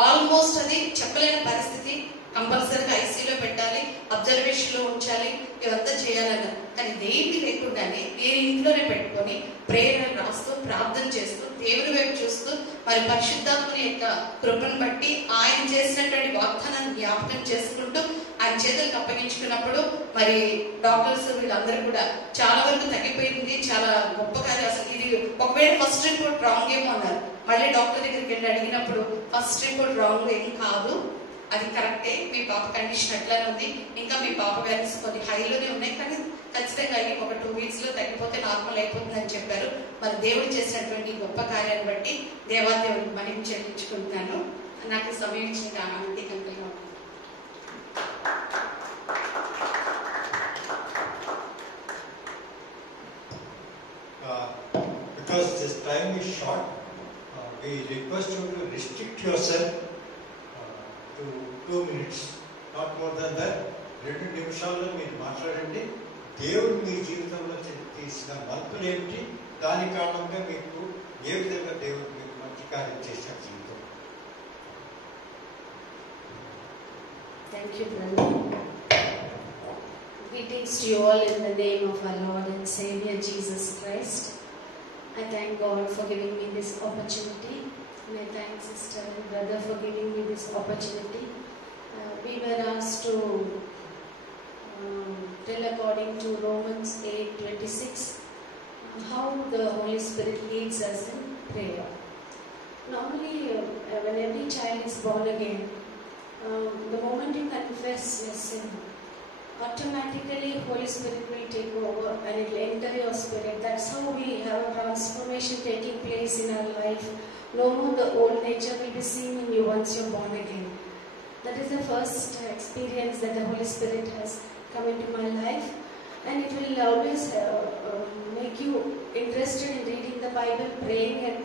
ఆల్మోస్ట్ అది చెప్పలేని పరిస్థితి. కంపల్సరీగా ఐసీలో పెట్టాలి, అబ్జర్వేషన్ లో ఉంచాలి, ఇదంతా చేయాలన్న. కానీ దేనికి లేకుండానే నేను ఇంట్లోనే పెట్టుకొని ప్రేయర్ రాస్తూ, ప్రార్థన చేస్తూ, దేవుని వైపు చూస్తూ, మరి పరిశుద్ధాత్మని యొక్క కృపను బట్టి ఆయన చేసినటువంటి వాగ్దానాన్ని జ్ఞాపకం చేసుకుంటూ ఆయన చేతులకు అప్పగించుకున్నప్పుడు మరి డాక్టర్స్ వీళ్ళందరూ కూడా చాలా వరకు తగ్గిపోయింది, చాలా గొప్ప కార్యం. అసలు ఇది ఒకవేళ ఫస్ట్ రిపోర్ట్ రాంగ్ ఏమో అన్నారు. మళ్ళీ డాక్టర్ దగ్గరికి వెళ్ళి అడిగినప్పుడు ఫస్ట్ రిపోర్ట్ రాంగ్ ఏం కాదు, అది కరెక్టే, మీ పాప కండిషన్ అట్లానే ఉంది, ఇంకా మీ పాప వ్యాల్యూస్ కొన్ని హైలోనే ఉన్నాయి, కానీ ఖచ్చితంగా ఒక 2 weeks లో తగ్గిపోతే నార్మల్ అయిపోతుంది అని చెప్పారు. మరి దేవుడు చేసినటువంటి గొప్ప కార్యాన్ని బట్టి దేవాదేవుడికి మహిమ చెల్లించుకుంటున్నాను. నాకు సమయం ఇచ్చిన aunty company because this time is short, we request you to restrict yourself to 2 minutes, not more than that. 2 నిమిషాల్లో మీరు మాట్లాడండి. దేవుడు మీ జీవితంలో తీసిన మలుపులు ఏమిటి, దాని కారణంగా మీకు ఏ విధంగా దేవుడు మీకు మంచి కార్యం చేశారు జీవితం. Thank you, brother. Greetings to you all in the name of our Lord and Savior Jesus Christ. I thank God for giving me this opportunity, and I thank sister and brother for giving me this opportunity. We were asked to tell according to Romans 8:26 how the Holy Spirit leads us in prayer. Normally, when every child is born again, the moment you confess your sin, automatically Holy Spirit will take over and it will enter your spirit. That's how we have a transformation taking place in our life. No more the old nature will be seen in you once you're born again. That is the first experience that the Holy Spirit has come into my life, and it will always make you interested in reading the Bible, praying, and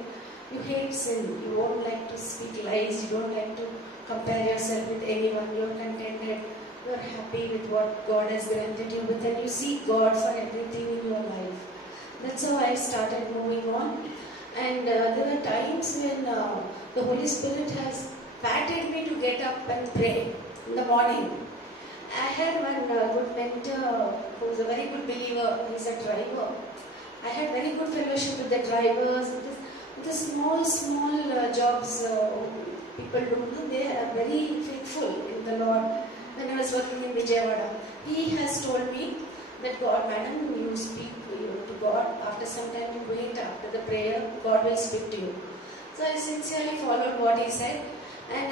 you hate sin. You won't like to speak lies, you don't like to compare yourself with anyone. You're contented, you're happy with what God has granted you with, and you seek God for everything in your life. That's how I started moving on. And there were times when the Holy Spirit has patted me to get up and pray in the morning. I had one good mentor who was a very good believer. He's a driver. I had very good fellowship with the drivers, with the small jobs people do. They are very faithful in the Lord. When I was working in Vijayawada, he has told me that God, madam, you speak to God. After some time you wait, after the prayer, God will speak to you. So I sincerely followed what he said. And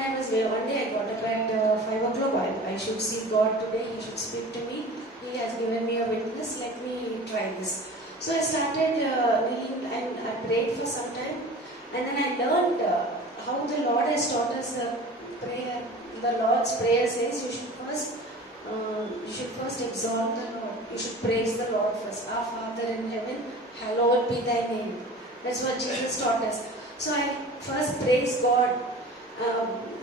one day I got up at 5 o'clock. I should see God today. He should speak to me. He He has given me a witness, let me try this. So I started kneeling and I prayed for some time, and then I learned how the Lord has taught us the prayer. The Lord's prayer says you should first exalt the Lord. You should praise the Lord first. Our Father in heaven, hallowed be thy name. That's what Jesus taught us. So I first praise God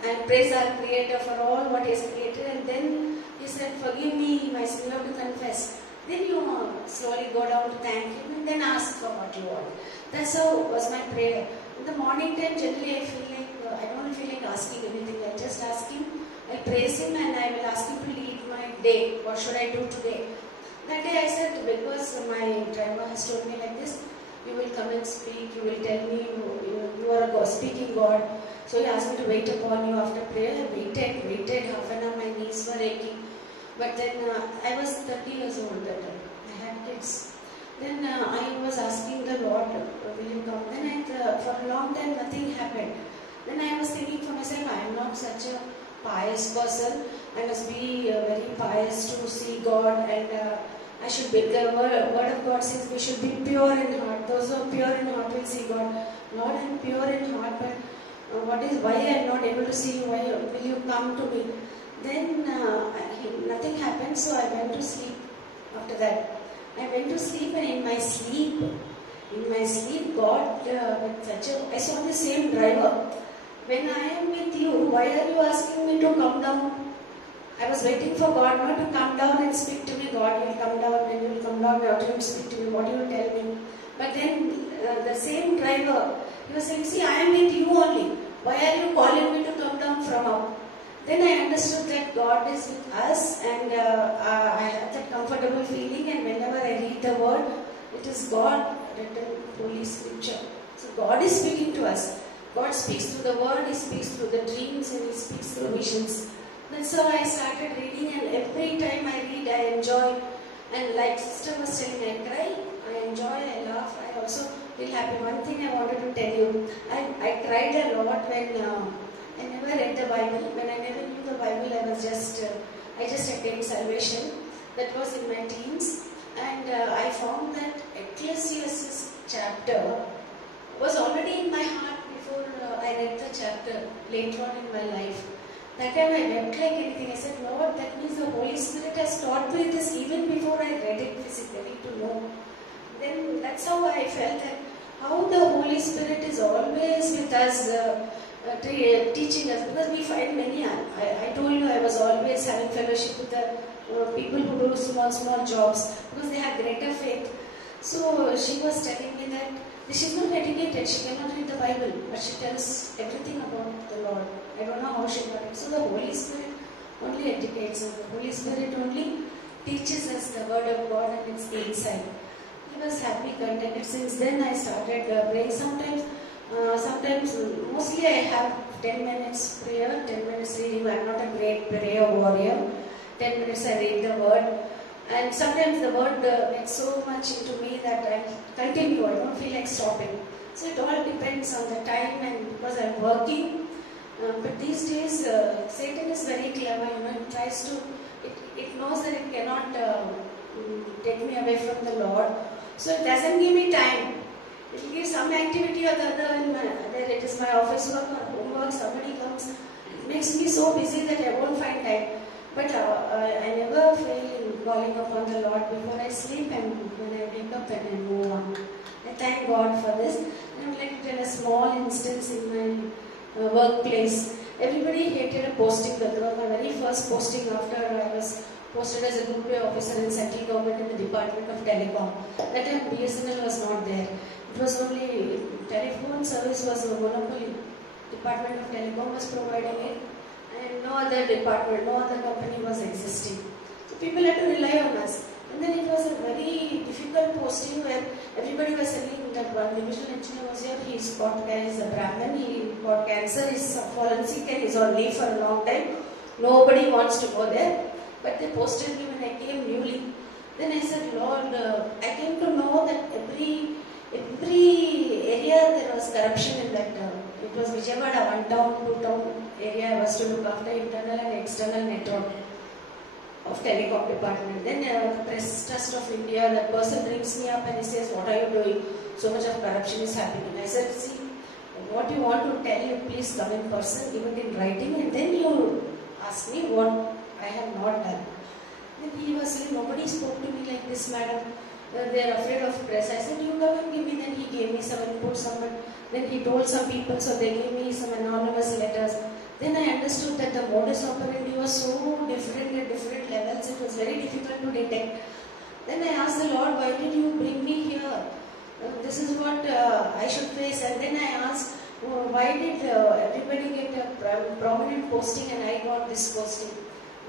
and praise our Creator for all what He has created, and then He said, forgive me my sin, you have to confess. Then you slowly go down to thank Him and then ask for what you want. That's how was my prayer. In the morning time, generally I feel like, I don't feel like asking anything. I just ask Him, I praise Him, and I will ask Him to lead my day. What should I do today? That day I said, because my driver has told me like this, you will come and speak, you will tell me you are a God, speaking God. So He asked me to wait upon you after prayer. I waited half an hour, my knees were aching. But then I was 30 years old that time. I had kids. Then I was asking the Lord, will you come? Then for a long time nothing happened. Then I was thinking for myself, I am not such a pious person. I must be very pious to see God, and I should be, the word of God says we should be pure in heart. Those who are pure in heart will see God. Lord, I am pure in heart, but why I am not able to see you? Why will you come to me? Then nothing happened, so I went to sleep after that. I went to sleep, and in my sleep, God, I saw the same driver. When I am with you, why are you asking me to come down? I was waiting for God not to come down and speak to me. God, you will come down, and you will come down, you will speak to me, what you will tell me. But then the same driver, he was saying, see, I am with you only. Why are you calling me to come down from up? Then I understood that God is with us, and I have that comfortable feeling, and whenever I read the word, it is God written Holy Scripture. So God is speaking to us. God speaks through the word, He speaks through the dreams, and He speaks through visions. That's how I started reading, and every time I read, I enjoy. And like Sister was telling, I cry, I enjoy, I laugh, I also feel happy. One thing I wanted to tell you, I cried a lot when I never read the Bible. When I never knew the Bible, I just attained salvation. That was in my teens, and I found that Ecclesiastes chapter was already in my heart before I read the chapter later on in my life. That time I wept like anything. I said, Lord, that means the Holy Spirit has taught me this even before I read it physically to know. Then that's how I felt that how the Holy Spirit is always with us, teaching us. Because we find many, I told you I was always having fellowship with the people who do small jobs because they have greater faith. So she was telling me that she's not educated, she cannot read the Bible, but she tells everything about the Lord. I don't know how she got it. So the Holy Spirit only educates us. The Holy Spirit only teaches us the Word of God and its insight. He was happy, contented. Since then I started praying. Sometimes, mostly I have 10 minutes prayer, 10 minutes reading. I'm not a great prayer warrior. 10 minutes I read the Word. And sometimes the Word gets so much into me that I continue. I don't feel like stopping. So it all depends on the time and because I'm working. But these days, Satan is very clever. It tries to. It knows that it cannot take me away from the Lord. So it doesn't give me time. It will give some activity or the other. Whether it is my office work or homework, somebody comes. It makes me so busy that I won't find time. But I never fail in calling upon the Lord before I sleep and when I wake up and I move on. I thank God for this. And I would like to tell a small instance in my workplace. Everybody hated a posting. That was my very first posting after I was posted as a group A officer in central government in the Department of Telecom. That time BSNL was not there. It was only telephone service was a monopoly. Department of Telecom was providing it. And no other department, no other company was existing. So people had to rely on us. And then it was a very difficult posting where everybody was saying that one divisional engineer was here, he's got cancer, he's a Brahmin, he got cancer, he's fallen sick and he's on leave for a long time. Nobody wants to go there. But they posted me when I came newly. Then I said, Lord, I came to know that every area there was corruption in that it was Vijayawada, one town, two town area I was to look after internal and external network. of telecom department. Then Press Trust of India, that person rings me up and he says, what are you doing? So much of corruption is happening. I said, see, what you want to tell you, please come in person, give it in writing, and then you ask me what I have not done. Then he was saying, nobody spoke to me like this, madam. They are afraid of press. I said, you come and give me. Then he gave me some input, then he told some people, so they gave me some anonymous letters. Then I understood that the modus operandi was so different at different levels, it was very difficult to detect. Then I asked the Lord, why did you bring me here? This is what I should face. And then I asked, why did everybody get a prominent posting and I got this posting?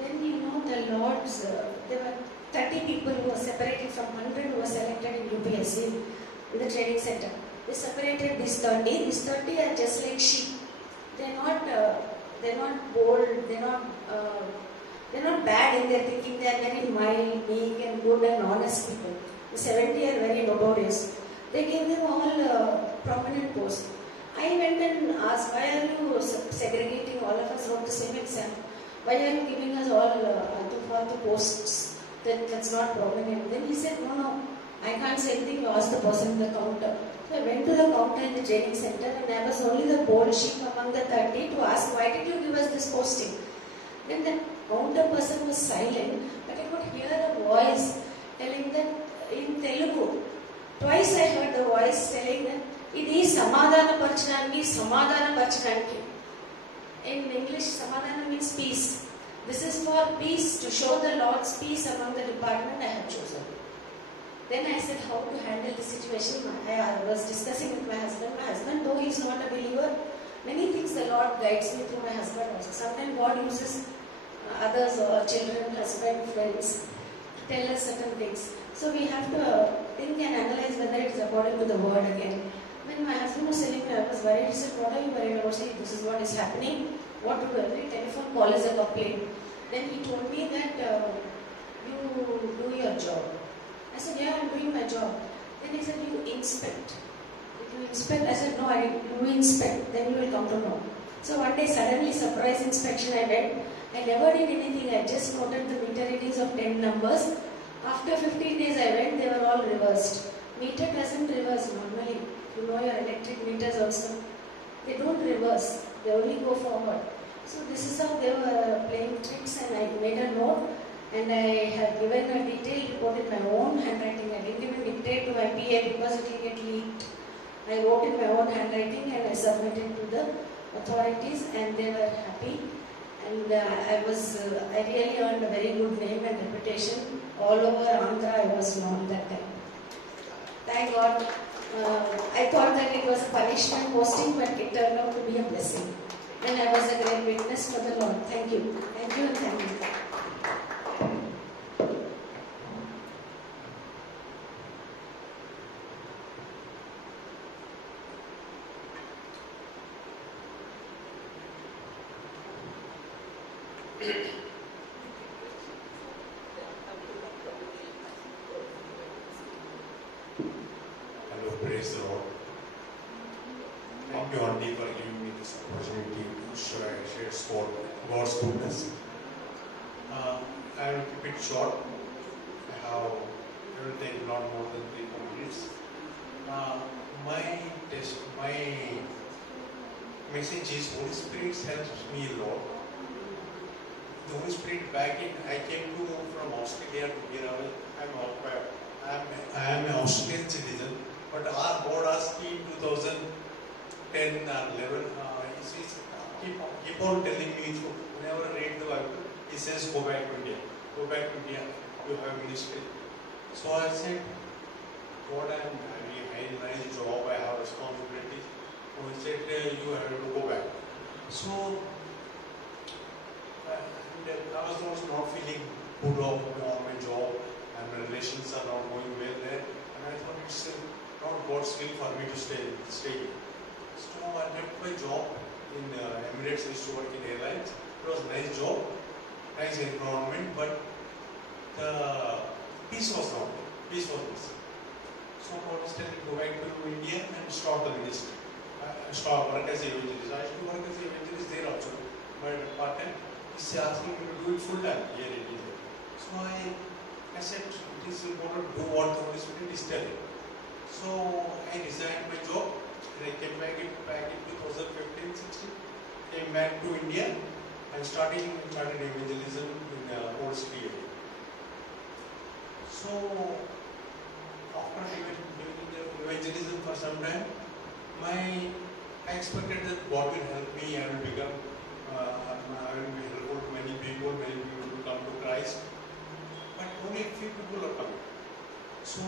Then the Lord's, there were 30 people who were separated from 100 who were selected in UPSC, in the training center. They separated these 30. These 30 are just like sheep. They're not bold. They're not bad in their thinking. They are very mild, meek, and good and honest people. The 70 are very notorious. They gave them all prominent posts. I went and asked, why are you segregating all of us? Wrote the same exam. Why are you giving us all to posts that's not prominent? Then he said, no, I can't say anything. You ask the person in the counter. So I went to the counter in the training center and I was only the bold sheep among the 30 to ask, why did you give us this posting? Then the counter person was silent, but I could hear a voice telling that in Telugu. Twice I heard the voice telling that ఇది సమాధాన పరచడానికి. In English, samadhana means peace. This is for peace, to show the Lord's peace among the department I have chosen. Then I said how to handle the situation. I was discussing with my husband. My husband, though he is not a believer, many things the Lord guides me through my husband also. Sometimes God uses others or children, husband, friends to tell us certain things. So we have to think and analyze whether it is according to the word again. When my husband was telling me, I was worried. He said, what are you worried about? Say, this is what is happening. What to do? Every telephone call is a complaint. Then he told me that you do your job. I said, yeah, I'm doing my job. Then he said, you inspect. If you inspect, I said, no, you inspect. Then you will come to know. So one day, suddenly, surprise inspection, I went. I never did anything. I just noted the meter readings of 10 numbers. After 15 days, I went. They were all reversed. Meter doesn't reverse normally. You know your electric meters also. They don't reverse. They only go forward. So this is how they were playing tricks, and I made a note and I have given a detailed report in my own handwriting. I didn't even dictate to my PA because it will get leaked. I wrote in my own handwriting and I submitted to the authorities and they were happy. And I really earned a very good name and reputation. All over Andhra I was known that time. Thank God. I thought that it was a punishment posting, but it turned out to be a blessing. And I was a great witness for the Lord. Thank you. Thank you and thank you. Hello, praise the Lord. Thank you, Auntie, for giving me this opportunity to share God's goodness. I will keep it short. It will take not more than 3 minutes. My message is Holy Spirit helps me a lot. The Holy Spirit I came from Australia to here. I am an Australian citizen, but our board asked me in 2010 or 11. Keep on telling me, whenever I read the Bible, he says, go back to India. Go back to India. You have ministry. So I said, God, I am having a very nice job. I have responsibilities. So he said, you have to go back. So I was also not feeling good on my job, and my relations are not going well there. And I thought it's not God's will for me to stay. So I left my job in Emirates. I used to work in airlines. It was a nice job, nice environment, but the peace was not there. Peace was missing. So God was telling me go back to India and start the ministry. Start work as a evangelist. I used to work as a evangelist there also, but part time. He's asking me to do it full time here in India. So I said it is important to do what the Holy Spirit is telling. So I resigned my job and I came back in 2015-16. Came back to India and started evangelism in Old City area. So after doing evangelism for some time, I expected that God will help me. I will be helpful to many people will come to Christ. But only a few people are coming. So,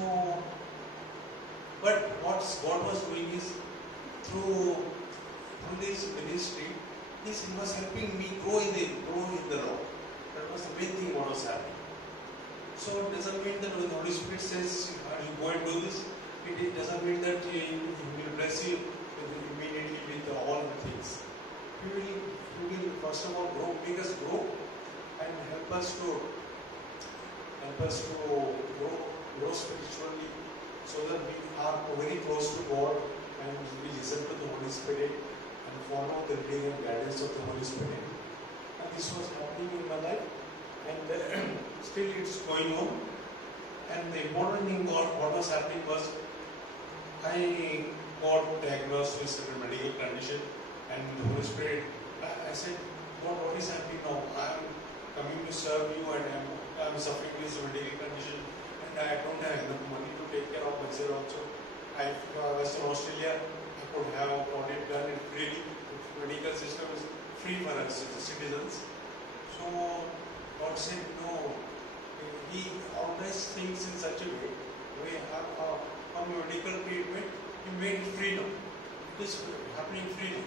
but what God was doing is through this ministry, He was helping me grow in the Lord. That was the main thing what was happening. So it doesn't mean that when the Holy Spirit says you go and do this, it doesn't mean that He will bless you immediately with all the things. He will first of all make us grow and help us to grow spiritually, so that we are very close to God and we listen to the Holy Spirit and follow the leading and guidance of the Holy Spirit. And this was happening in my life, and still it's going on. And the important thing what was happening was I got diagnosed with certain medical condition, and the Holy Spirit, I said, God, what is happening now? I am coming to serve you and I am suffering with this medical condition, and I don't have enough money to take care of myself also. I was in Australia, I could have got it done freely. The medical system is free for us, the citizens. So God said, no, He organized things in such a way, on medical treatment, He made it free now. It is happening freely.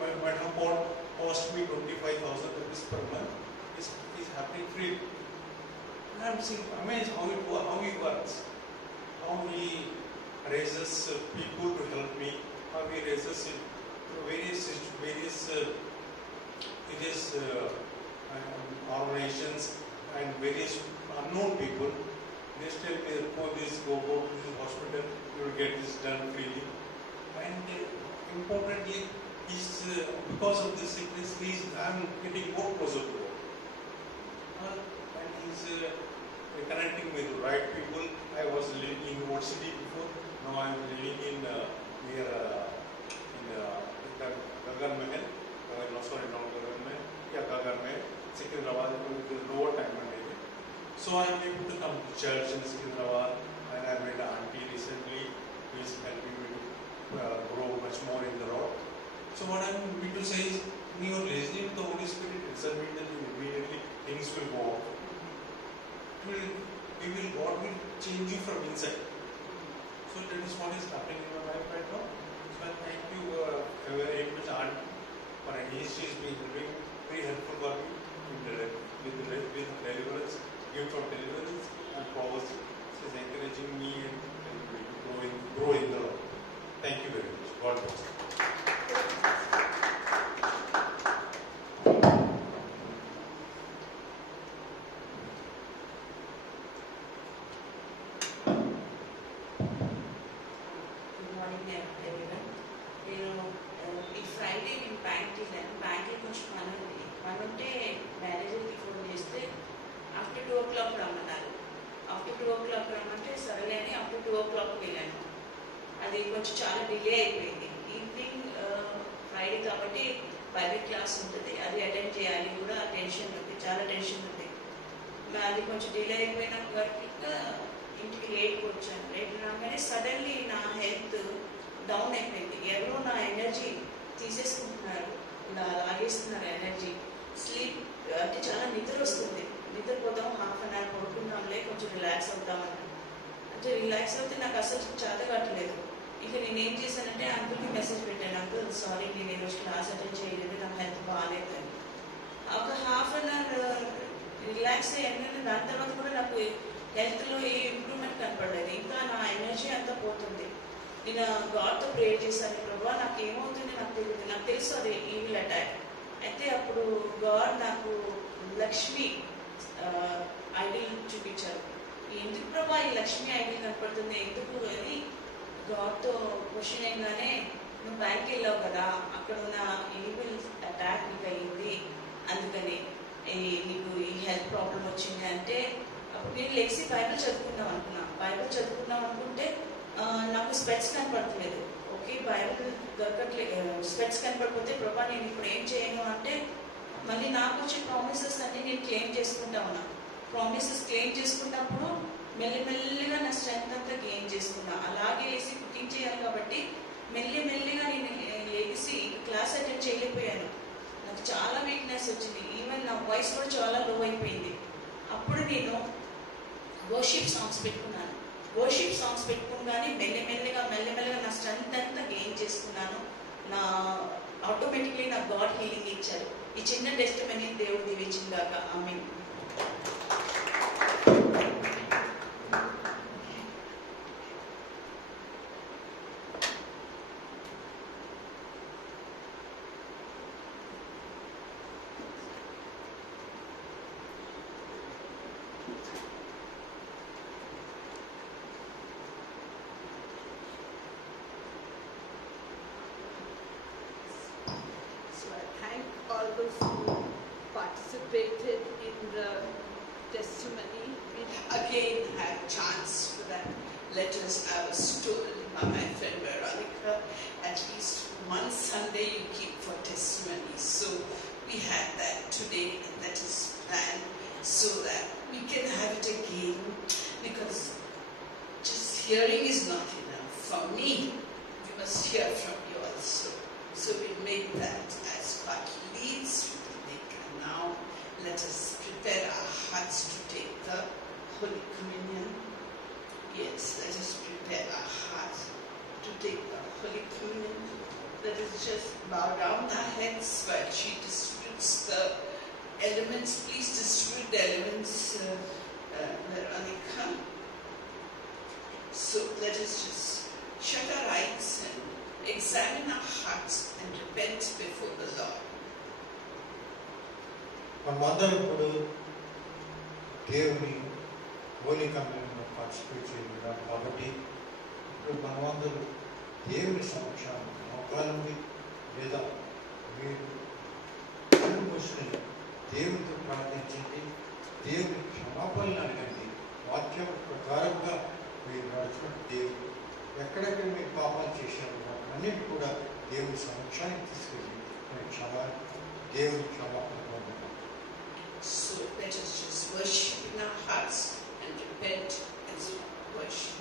My report cost me 25,000 rupees per month. It's happening freely. And I'm amazed how He works, how He raises people to help me, how He raises various organizations and various unknown people. They tell me, go to this hospital, you will get this done freely. And importantly, because of this sickness, I'm getting more closer to God. And He's connecting with the right people. I was living in Old City before. Now I'm living in near Gagan Mahal. Not Gagan Mahal. Yeah, Gagan Mahal. Secunderabad, the lower time. So I am able to come to church in Secunderabad, and I met an auntie recently who is helping me to grow much more in the Lord. So what I am going to say is, when you are listening to the Holy Spirit, it doesn't mean that immediately things will go off. God will change you from inside. So that is what is happening in my life right now. So I thank you very much, Aunt, for she has been very helpful for me with deliverance, gift of deliverance and prophecy. She is encouraging me and grow in the Lord. Thank you very much. God bless you. అది కొంచెం చాలా delay అయిపోయింది. Evening Friday కాబట్టి Bible class ఉంటుంది, అది attend చేయాలి కూడా. Tension ఉంది, చాలా టెన్షన్ ఉంది. అది కొంచెం డిలే అయిపోయిన కాబట్టి ఇంటికి లేట్కి వచ్చాను. లేట్ రాగానే సడన్లీ నా హెల్త్ డౌన్ అయిపోయింది. ఎవరో నా ఎనర్జీ తీసేసుకుంటున్నారు, లాగేస్తున్నారు ఎనర్జీ. స్లీప్ అంటే చాలా నిద్ర వస్తుంది. నిద్రపోతాం, హాఫ్ అన్ అవర్ పడుకుందాంలే, కొంచెం రిలాక్స్ అవుతామని. అంటే రిలాక్స్ అవుతే నాకు అసలు చేత కట్టలేదు. ఇక నేను ఏం చేశానంటే అంకుల్కి మెసేజ్ పెట్టాను, అంకుల్ సారీ నేను ఈరోజు క్లాస్ అటెండ్ చేయలేదు, నాకు హెల్త్ బాగాలేదని. ఒక హాఫ్ అన్ అవర్ రిలాక్స్ అయ్యాను. దాని తర్వాత కూడా నాకు హెల్త్లో ఏ ఇంప్రూవ్మెంట్ కనపడలేదు. ఇంకా నా ఎనర్జీ అంతా పోతుంది. నేను గాడ్తో ప్రేయర్ చేశాను, ప్రభా నాకు ఏమవుతుంది నాకు తెలియదు, నాకు తెలుసు అది ఈవిల్ అటాక్. అయితే అప్పుడు గాడ్ నాకు లక్ష్మి ఐడిల్ చూపించారు. ఎందుకు ప్రభా ఈ లక్ష్మి ఐడిల్ కనపడుతుంది ఎందుకు అని గాడ్తో క్వశ్చన్ అయ్యగానే, నువ్వు బ్యాంక్కి వెళ్ళావు కదా, అక్కడ ఉన్న ఈవిల్ అటాక్ నీకు అయ్యింది, అందుకని నీకు ఈ హెల్త్ ప్రాబ్లం వచ్చింది అంటే అప్పుడు నేను లెక్సీ బైబిల్ చదువుకుందాం అనుకున్నా. బైబిల్ చదువుకుందాం అనుకుంటే నాకు స్పెట్స్ కనపడట్లేదు. ఓకే, బైబిల్ దొరకట్లేదు, స్పెట్స్ కనపడిపోతే ప్రభా నేను ఇప్పుడు ఏం చేయను అంటే మళ్ళీ నాకు వచ్చే ప్రామిసెస్ అన్ని నేను క్లెయిమ్ చేసుకుంటా ఉన్నా. ప్రామిసెస్ క్లెయిమ్ చేసుకున్నప్పుడు మెల్లిమెల్లిగా నా స్ట్రెంగ్త్ అంతా గెయిన్ చేసుకున్నా. అలాగే లేసి కుకింగ్ చేయాలి కాబట్టి మెల్లిమెల్లిగా నేను లేచి క్లాస్ అటెండ్ చేయలేకపోయాను. నాకు చాలా వీక్నెస్ వచ్చింది. ఈవెన్ నా వాయిస్ కూడా చాలా లో అయిపోయింది. అప్పుడు నేను వర్షిప్ సాంగ్స్ పెట్టుకున్నాను. వర్షిప్ సాంగ్స్ పెట్టుకున్నాను. మెల్లిమెల్లిగా నా స్ట్రెంగ్త్ అంతా గెయిన్ చేసుకున్నాను. నా ఆటోమేటిక్లీ నా గాడ్ హీలింగ్ ఇచ్చారు. ఈ చిన్న టెస్టిమనీ దేవుడు దీవించిందాక. ఆమేన్. All those who participated in the testimony. We again had a chance for that. Letters I was told by my friend Veronica, at least one Sunday you keep for testimonies. So we had that today, and that is planned so that we can have it again, because just hearing is not enough. For me, we must hear from you also. So we make that as God leads you to make. And now let us prepare our hearts to take the Holy Communion. Yes, let us prepare our hearts to take the Holy Communion. Let us just bow down our heads while she distributes the elements. Please distribute the elements, Veronica. So let us just shut our eyes and examine our hearts and repent before the Lord. మనమందరం ఇప్పుడు దేవుని Holi కమ్యూనియన్లో participate చేయాలి కాబట్టి ఇప్పుడు మనమందరూ దేవుని సమక్షాన్ని మోకాలండి లేదా మీరు కళ్ళు మూసుకొని దేవునితో ప్రార్థించండి. దేవుని క్షమాపణలు అడగండి. వాక్యం ప్రకారంగా మీరు నడుచుకుంటే దేవుడు ఎక్కడెక్కడ మీరు పాపాలు చేశారు అన్నిటి కూడా దేవుని సమక్షానికి తీసుకెళ్ళి దేవుని క్షమాపణ పొందాలి. So let us just worship in our hearts and repent as we worship.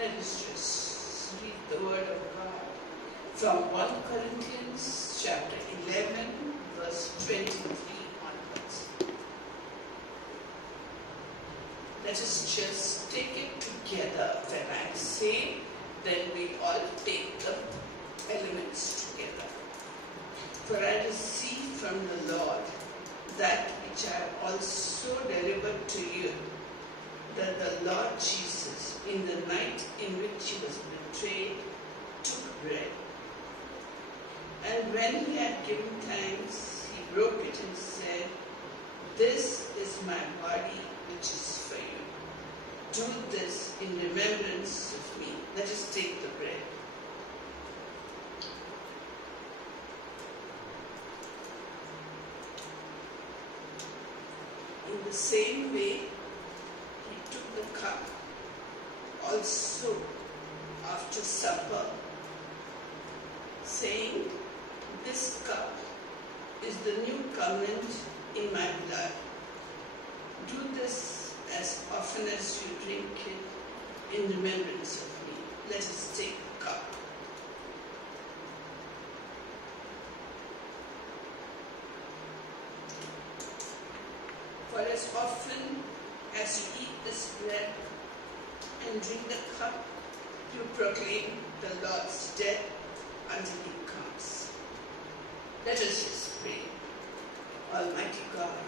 Let us just read the word of God from 1 Corinthians chapter 11 verse 23 onwards. Let us just take it together. When I say, then we all take the elements together. For I received from the Lord that which I also delivered to you, that the Lord Jesus, in the night in which he was betrayed, took bread. And when he had given thanks, he broke it and said, "This is my body which is for you. Do this in remembrance of me." Let us take the bread. In the same way, he took the cup also after supper, saying, "This cup is the new covenant in my blood. Do this as often as you drink it in remembrance of me." Let us take the cup. For as often as you eat this bread and drink the cup, you proclaim the Lord's death until he comes. Let us just pray. Almighty God,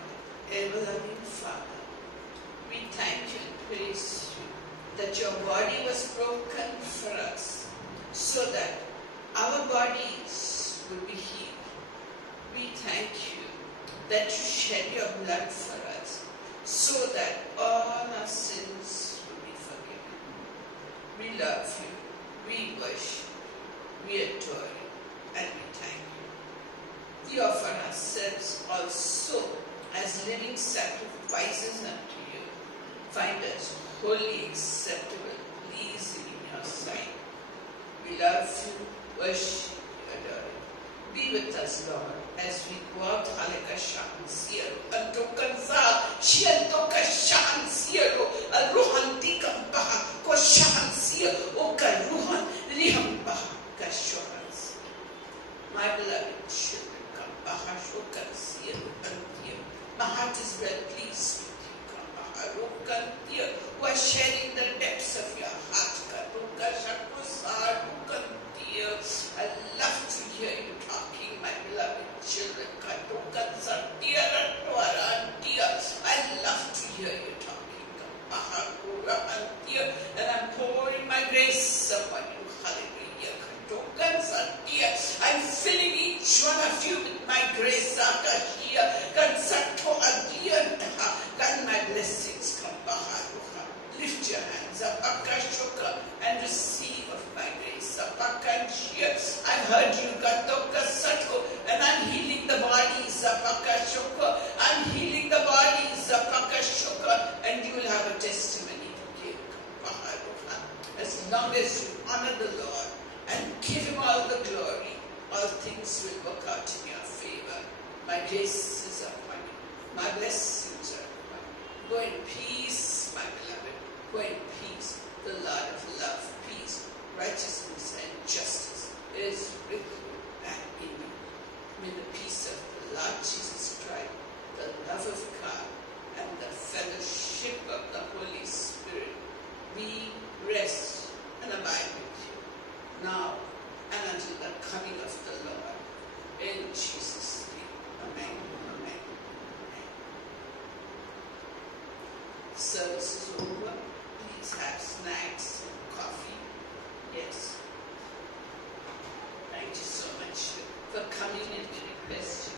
ever-loving Father, we thank you and praise you that your body was broken for us so that our bodies would be healed. We thank you that you shed your blood for us so that all our sins will be forgiven. We love you, we worship you, we adore you, and we thank you. We offer ourselves also as living sacrifices unto you. Find us wholly acceptable, pleasing in your sight. We love you, worship you, adore you. Be with us, Lord, as we go out. Halika shan siero, antokan sa shiantoka shan siero, aruhanti kampaha ko shan siero, o karuhan rihampaha kashohans. My beloved children, kampaha shokan siero antiyo. My heart is well pleased with you, kampaha rokantiyo, who are sharing the depths of your heart, karuka shakusar rukantiyo. I love to hear you talking, my beloved children. I love to hear you talking. And I'm pouring my grace upon you. Hallelujah. I'm filling each one of you with my grace. God, my blessings. Lift your hands up and receive of my grace. I've heard you, and I'm healing the bodies. I'm healing the bodies. And you will have a testimony to give. As long as you honor the Lord and give him all the glory, all things will work out in your favor. My grace is upon you. My blessings are upon you. Go in peace, my beloved. Go in peace. The Lord of love, peace, righteousness, and justice is with you and in you. May the peace of the Lord Jesus Christ, the love of God, and the fellowship of the Holy Spirit be, rest, and abide with you now and until the coming of the Lord. In Jesus' name. Amen. Amen. Amen. Service is over. Please have snacks and coffee. Yes. Thank you so much for coming and requesting.